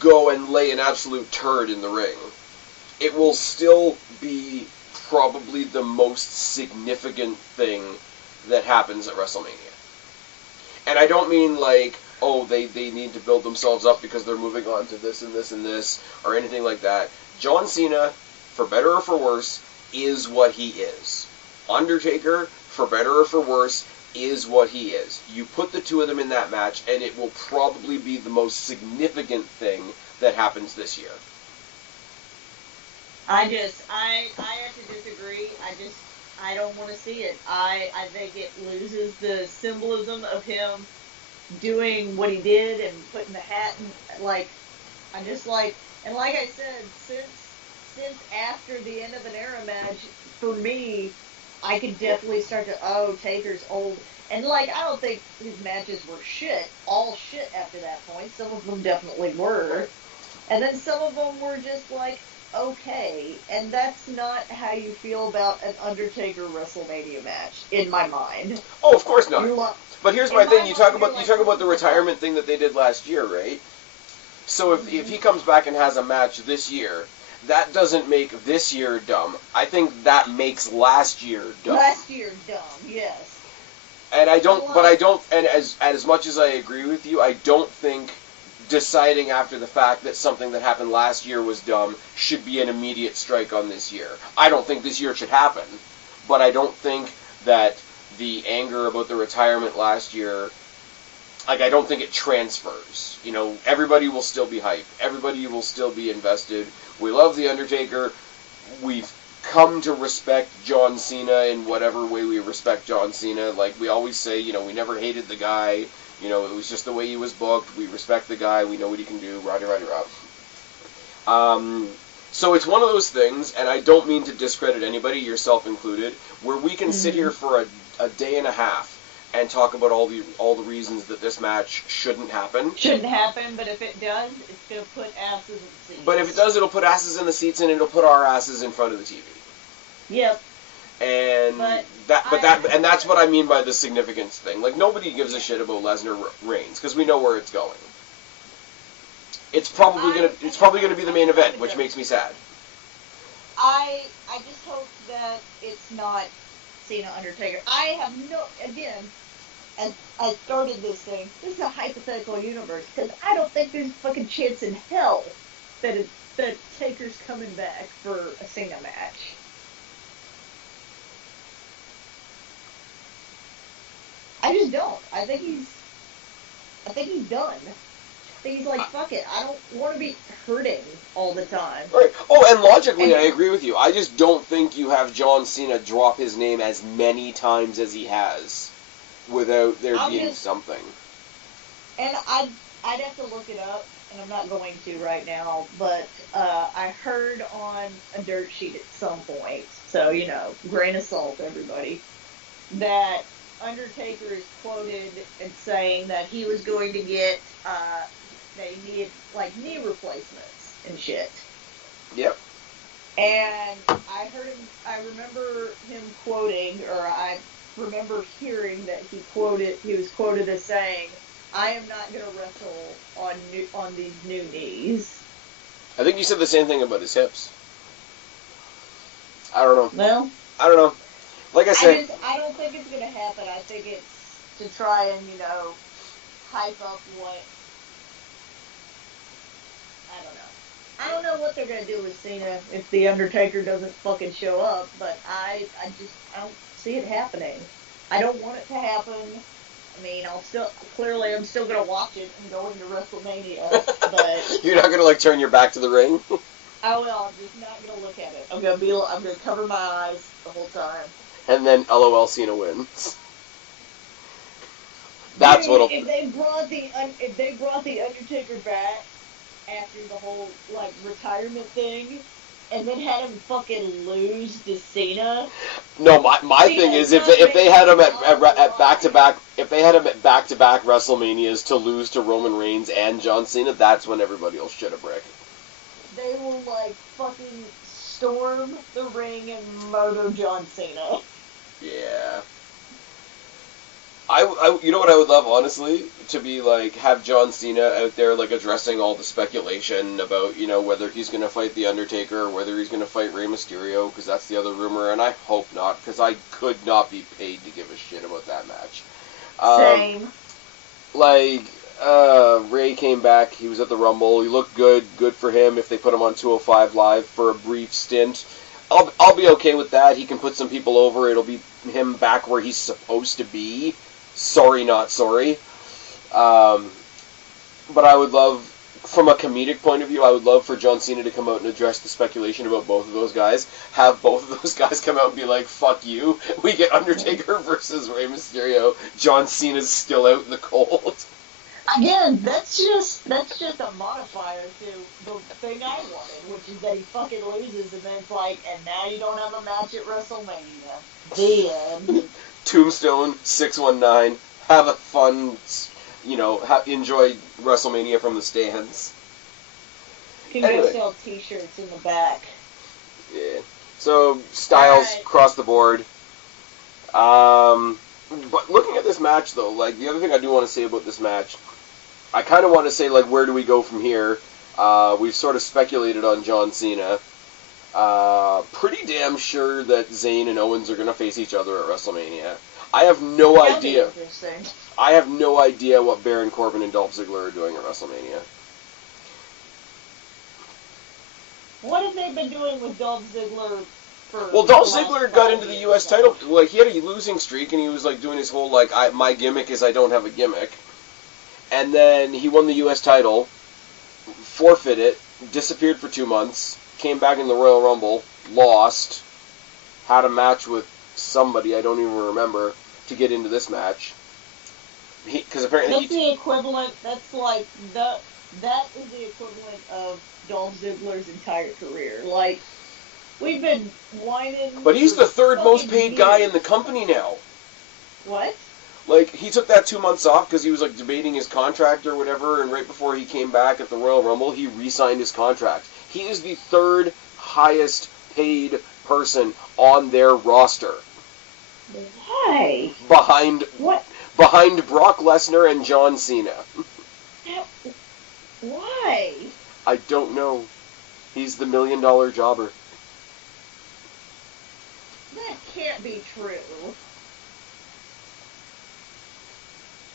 go and lay an absolute turd in the ring, it will still be probably the most significant thing that happens at WrestleMania. And I don't mean like, oh, they need to build themselves up because they're moving on to this and this and this, or anything like that. John Cena, for better or for worse, is what he is. Undertaker, for better or for worse, is what he is. You put the two of them in that match, and it will probably be the most significant thing that happens this year. I have to disagree. I don't want to see it. I think it loses the symbolism of him doing what he did and putting the hat and, like, I'm just like, and like I said, since after the End of an Era match, for me, I could definitely start to, Taker's old. And, like, I don't think his matches were all shit after that point. Some of them definitely were. And then some of them were just, like, okay. And that's not how you feel about an Undertaker WrestleMania match, in my mind. Oh, of course not. But here's my thing. You talk about the retirement thing that they did last year, right? So if he comes back and has a match this year, that doesn't make this year dumb. I think that makes last year dumb. Last year dumb, yes. And and as much as I agree with you, I don't think deciding after the fact that something that happened last year was dumb should be an immediate strike on this year. I don't think this year should happen, but I don't think that the anger about the retirement last year, like, I don't think it transfers. Everybody will still be hyped. Everybody will still be invested. We love The Undertaker. We've come to respect John Cena in whatever way we respect John Cena. Like we always say, we never hated the guy. It was just the way he was booked. We respect the guy. We know what he can do. Roddy. So it's one of those things, and I don't mean to discredit anybody, yourself included, where we can sit here for a day and a half and talk about all the reasons that this match shouldn't happen. Shouldn't happen, but if it does, it's going to put asses in the seats. But if it does, it'll put asses in the seats, and it'll put our asses in front of the TV. Yep. And that's what I mean by the significance thing. Like, nobody gives a shit about Lesnar Reigns because we know where it's going. It's probably gonna be the main event, which makes me sad. I just hope that it's not Cena Undertaker. I have again, as I started this thing, this is a hypothetical universe because I don't think there's a fucking chance in hell that Taker's coming back for a Cena match. I just don't. I think he's done. I think he's like, fuck it. I don't want to be hurting all the time. Right. Oh, and logically, I agree with you. I just don't think you have John Cena drop his name as many times as he has without there being something. And I'd have to look it up, and I'm not going to right now, but I heard on a dirt sheet at some point, so, grain of salt, everybody, that Undertaker is quoted as saying that he was going to get, they needed, knee replacements and shit. Yep. And I remember him quoting, or I remember hearing that he was quoted as saying, I am not going to wrestle on these new knees. I think you said the same thing about his hips. I don't know. Well, I don't know. Like I said, I don't think it's going to happen. I think it's to try and, hype up what... I don't know what they're going to do with Cena if The Undertaker doesn't fucking show up, but I don't see it happening. I don't want it to happen. I mean, I'm still going to watch it and go into WrestleMania, but... You're not going to, turn your back to the ring? I will. I'm just not going to look at it. I'm going to cover my eyes the whole time. And then LOL Cena wins. That's what'll... If they brought the Undertaker back after the whole retirement thing, and then had him fucking lose to Cena. No, my thing is if they had him at back-to-back WrestleManias to lose to Roman Reigns and John Cena, that's when everybody will shit a brick. They will fucking storm the ring and murder John Cena. Yeah. You know what I would love, honestly? To be, have John Cena out there, addressing all the speculation about, whether he's going to fight The Undertaker or whether he's going to fight Rey Mysterio, because that's the other rumor, and I hope not, because I could not be paid to give a shit about that match. Same. Rey came back, he was at the Rumble, he looked good for him if they put him on 205 Live for a brief stint. I'll be okay with that, he can put some people over, it'll be him back where he's supposed to be. Sorry, not sorry. But I would love, from a comedic point of view, I would love for John Cena to come out and address the speculation about both of those guys. Have both of those guys come out and be like, fuck you. We get Undertaker versus Rey Mysterio. John Cena's still out in the cold. Again, that's just a modifier to the thing I wanted, which is that he fucking loses and then it's and now you don't have a match at WrestleMania. The end. Tombstone, 619, have a fun, enjoy WrestleMania from the stands. You can go sell t-shirts in the back. Yeah. So, styles across the board. But looking at this match, though, the other thing I do want to say about this match, I kind of want to say, where do we go from here? We've sort of speculated on John Cena. Pretty damn sure that Zayn and Owens are going to face each other at WrestleMania. I have no idea. I have no idea what Baron Corbin and Dolph Ziggler are doing at WrestleMania. What have they been doing with Dolph Ziggler for... Well, Dolph Ziggler got into the U.S. title. He had a losing streak, and he was doing his whole my gimmick is I don't have a gimmick. And then he won the U.S. title, forfeited, disappeared for 2 months. Came back in the Royal Rumble, lost, had a match with somebody, I don't even remember, to get into this match. Because apparently that's the equivalent, that is the equivalent of Dolph Ziggler's entire career. We've been whining... But he's the third most paid guy in the company now. What? He took that 2 months off because he was, debating his contract or whatever, and right before he came back at the Royal Rumble, he re-signed his contract. He is the third highest paid person on their roster. Why? Behind What? Behind Brock Lesnar and John Cena. Why? I don't know. He's the $1 million jobber. That can't be true.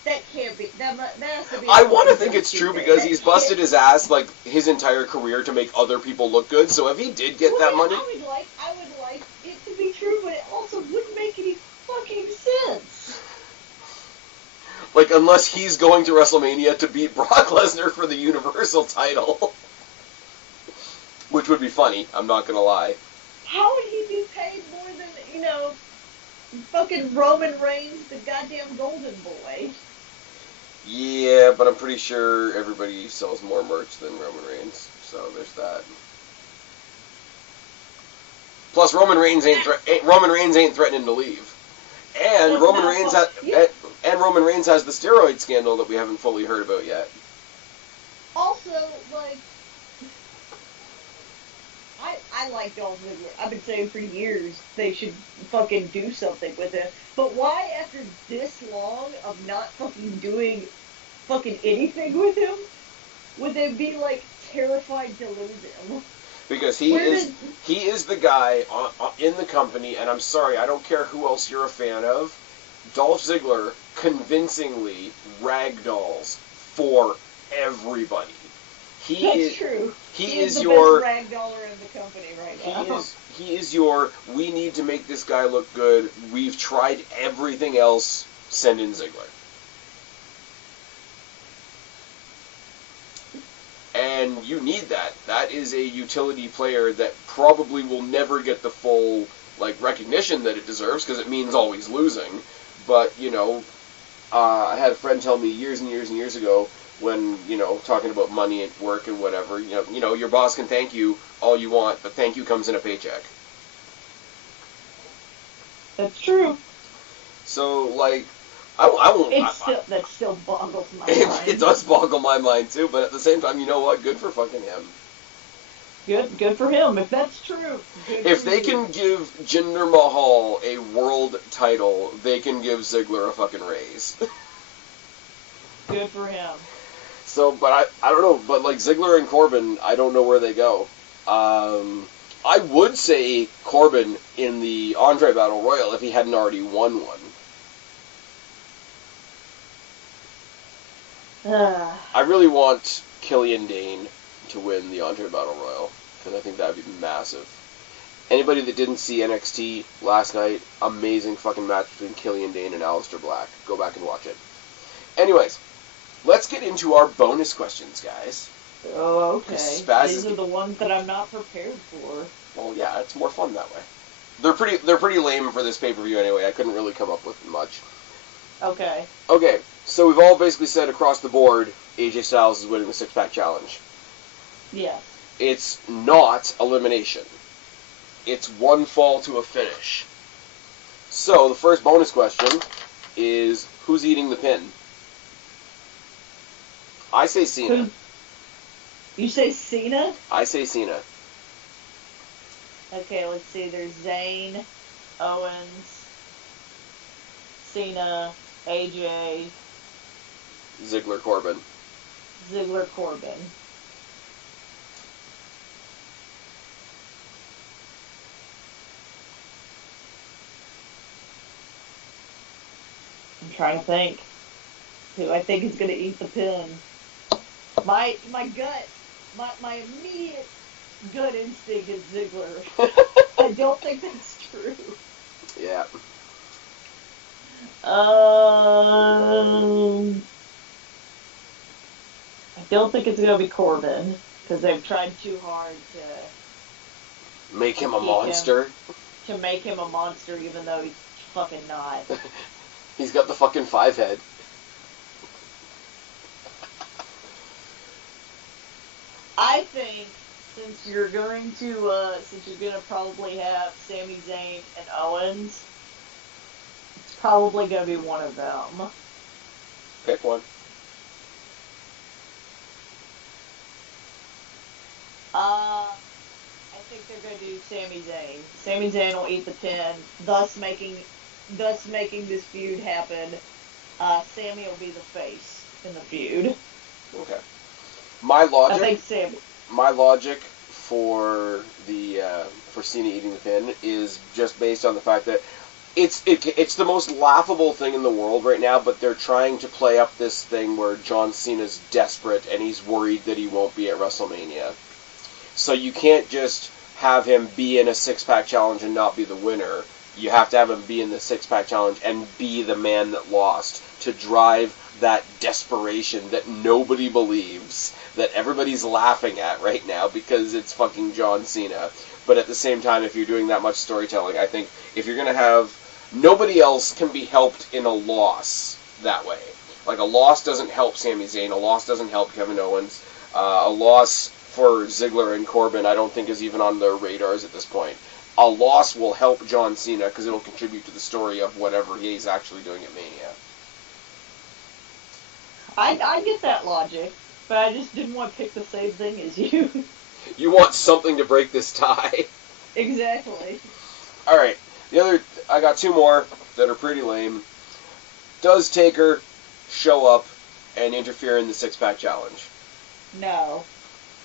That can't be. That has to be. I want to think it's true because he's busted his ass like his entire career to make other people look good. So if he did get that money, I would like it to be true, but it also wouldn't make any fucking sense. like unless he's going to WrestleMania to beat Brock Lesnar for the Universal title, which would be funny. I'm not gonna lie. How would he be paid more than fucking Roman Reigns, the goddamn Golden Boy? Yeah, but I'm pretty sure everybody sells more merch than Roman Reigns, so there's that. Plus, Roman Reigns ain't threatening to leave, and Roman Reigns has the steroid scandal that we haven't fully heard about yet. Also, like, I like Dolph Ziggler. I've been saying for years they should fucking do something with it. But why, after this long of not fucking doing fucking anything with him, would they be, like, terrified to lose him? Because he is the guy in the company, and I'm sorry, I don't care who else you're a fan of, Dolph Ziggler convincingly ragdolls for everybody. That's true. He is the your best ragdoller in the company right now. He is your, we need to make this guy look good. We've tried everything else. Send in Ziggler. And you need that. That is a utility player that probably will never get the full recognition that it deserves because it means always losing. But, I had a friend tell me years and years and years ago when, talking about money at work and whatever, your boss can thank you all you want, but thank you comes in a paycheck. That's true. So, I won't... That still boggles my mind. It does boggle my mind, too, but at the same time, you know what? Good for fucking him. Good for him, if that's true. If they can give Jinder Mahal a world title, they can give Ziggler a fucking raise. Good for him. So, but I don't know, but Ziggler and Corbin, I don't know where they go. I would say Corbin in the Andre Battle Royal if he hadn't already won one. I really want Killian Dane to win the Andre Battle Royal, because I think that would be massive. Anybody that didn't see NXT last night, amazing fucking match between Killian Dane and Aleister Black. Go back and watch it. Anyways, let's get into our bonus questions, guys. Oh, okay. These are the ones that I'm not prepared for. Well, yeah, it's more fun that way. They're pretty lame for this pay-per-view anyway. I couldn't really come up with much. Okay. Okay, so we've all basically said across the board AJ Styles is winning the six-pack challenge. Yes. It's not elimination. It's one fall to a finish. So, the first bonus question is, who's eating the pin? I say Cena. You say Cena? I say Cena. Okay, let's see. There's Zayn, Owens, Cena, AJ, Ziggler, Corbin. Corbin. I'm trying to think who I think is going to eat the pin. My gut, my immediate gut instinct is Ziggler. I don't think that's true. Yeah. I don't think it's going to be Corbin, because they've tried too hard to... Make him a monster? To make him a monster, even though he's fucking not. He's got the fucking 5-head. I think, since you're going to probably have Sami Zayn and Owens, it's probably going to be one of them. Pick one. I think they're going to do Sami Zayn. Sami Zayn will eat the pin, thus making this feud happen. Sami will be the face in the feud. Okay. My logic. I think Sami. My logic for the for Cena eating the pin is just based on the fact that it's the most laughable thing in the world right now, but they're trying to play up this thing where John Cena's desperate and he's worried that he won't be at WrestleMania. So you can't just have him be in a six-pack challenge and not be the winner. You have to have him be in the six-pack challenge and be the man that lost to drive that desperation that nobody believes, that everybody's laughing at right now because it's fucking John Cena. But at the same time, if you're doing that much storytelling, I think if you're going to have... Nobody else can be helped in a loss that way. Like, a loss doesn't help Sami Zayn, a loss doesn't help Kevin Owens, a loss for Ziggler and Corbin I don't think is even on their radars at this point. A loss will help John Cena because it'll contribute to the story of whatever he's actually doing at Mania. I get that logic, but I just didn't want to pick the same thing as you. You want something to break this tie. Exactly. Alright, I got two more that are pretty lame. Does Taker show up and interfere in the six-pack challenge? No.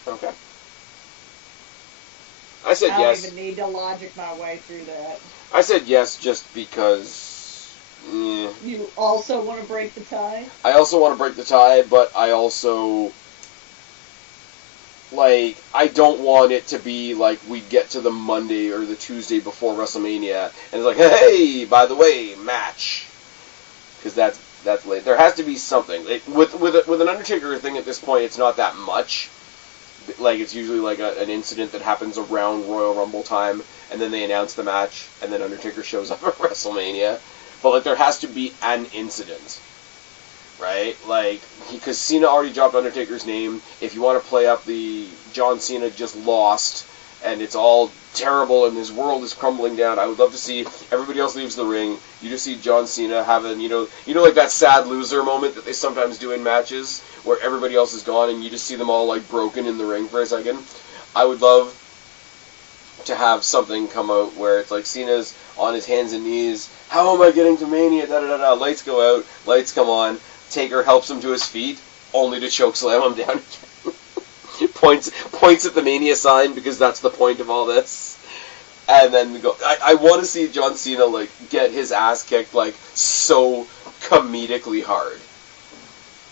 Okay. I said yes. I don't even need to logic my way through that. I said yes just because... You also want to break the tie? I also want to break the tie, but I also... Like, I don't want it to be like we get to the Monday or the Tuesday before WrestleMania, and it's like, hey, by the way, match. Because that's late. There has to be something. With an Undertaker thing at this point, it's not that much. Like, it's usually like an incident that happens around Royal Rumble time, and then they announce the match, and then Undertaker shows up at WrestleMania. But, like, there has to be an incident. Right? Like, because Cena already dropped Undertaker's name. If you want to play up the John Cena just lost, and it's all terrible, and his world is crumbling down, I would love to see everybody else leaves the ring. You just see John Cena having, you know, like that sad loser moment that they sometimes do in matches, where everybody else is gone, and you just see them all, like, broken in the ring for a second. I would love to have something come out where it's like Cena's on his hands and knees. How am I getting to Mania? Da-da-da-da. Lights go out. Lights come on. Taker helps him to his feet, only to chokeslam him down again. points at the Mania sign, because that's the point of all this. And then go. I want to see John Cena, like, get his ass kicked, like, so comedically hard.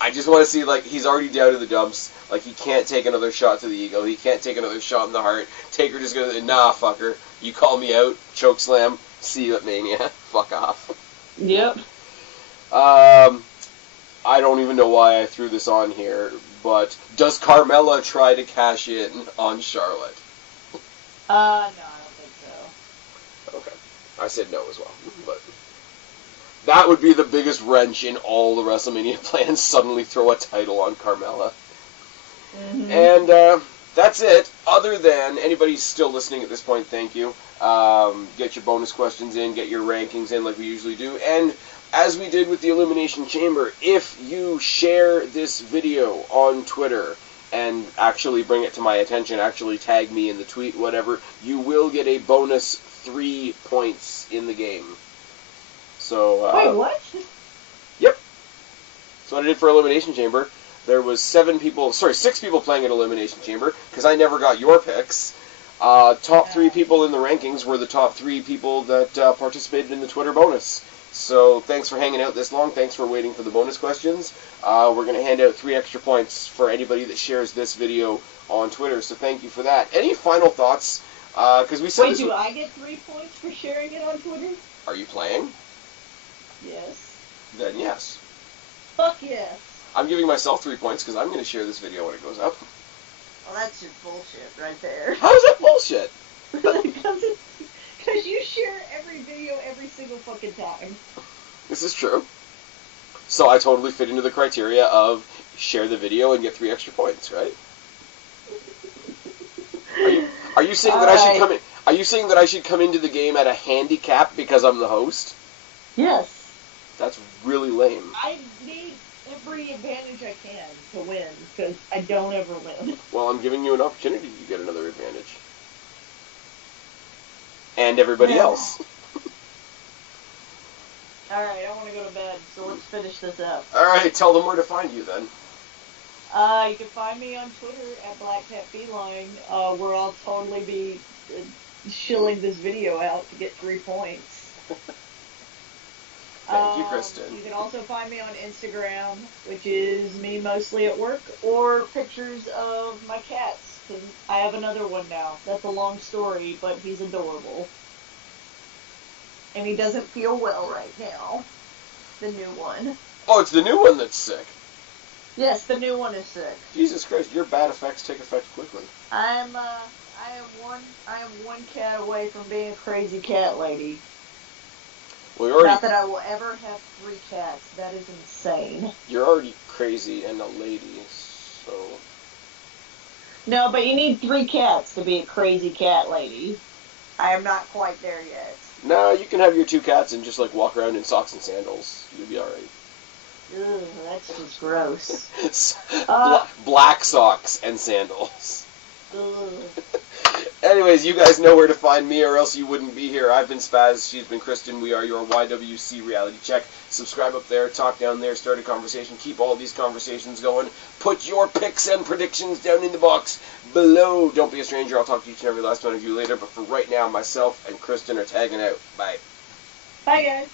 I just want to see, like, he's already down to the dumps. Like, he can't take another shot to the ego. He can't take another shot in the heart. Taker just goes, nah, fucker. You call me out, chokeslam, see you at Mania. Fuck off. Yep. I don't even know why I threw this on here, but does Carmella try to cash in on Charlotte? No, I don't think so. Okay. I said no as well, but that would be the biggest wrench in all the WrestleMania plans, suddenly throw a title on Carmella. Mm-hmm. And that's it. Other than anybody still listening at this point, thank you. Get your bonus questions in, get your rankings in like we usually do, and as we did with the Elimination Chamber, if you share this video on Twitter and actually bring it to my attention, actually tag me in the tweet, whatever, you will get a bonus 3 points in the game. So, wait, what? Yep. That's what I did for Elimination Chamber. There was 6 people playing at Elimination Chamber, because I never got your picks. Top 3 people in the rankings were the top 3 people that participated in the Twitter bonus. So thanks for hanging out this long. Thanks for waiting for the bonus questions. We're going to hand out 3 extra points for anybody that shares this video on Twitter. So thank you for that. Any final thoughts? Because we said Wait, do I get 3 points for sharing it on Twitter? Are you playing? Yes. Then yes. Fuck yes. I'm giving myself 3 points because I'm going to share this video when it goes up. Well, that's just bullshit right there. How is that bullshit? Because you share every video every single fucking time. This is true. So I totally fit into the criteria of share the video and get 3 extra points, right? Are you saying that I should come in? Are you saying that I should come into the game at a handicap because I'm the host? Yes. That's really lame. I need every advantage I can to win because I don't ever win. Well, I'm giving you an opportunity to get another advantage. and everybody Yeah. else. Alright, I want to go to bed, so let's finish this up. Alright, tell them where to find you then. You can find me on Twitter at BlackCatFeline, where I'll totally be shilling this video out to get 3 points. Thank you, Kristen. You can also find me on Instagram, which is me mostly at work, or pictures of my cats. 'Cause I have another one now. That's a long story, but he's adorable. And he doesn't feel well right now. The new one. Oh, it's the new one that's sick. Yes, the new one is sick. Jesus Christ, your bad effects take effect quickly. I am one cat away from being a crazy cat lady. Well, Not that I will ever have 3 cats. That is insane. you're already crazy and a lady, so... No, but you need 3 cats to be a crazy cat lady. I am not quite there yet. No, you can have your 2 cats and just, like, walk around in socks and sandals. You'll be alright. Ugh, that's just gross. Black socks and sandals. Ugh. Anyways, you guys know where to find me, or else you wouldn't be here. I've been Spaz, she's been Kristen. We are your YWC Reality Check. Subscribe up there, talk down there, start a conversation. Keep all these conversations going. Put your picks and predictions down in the box below. Don't be a stranger. I'll talk to each and every last one of you later. But for right now, myself and Kristen are tagging out. Bye. Bye, guys.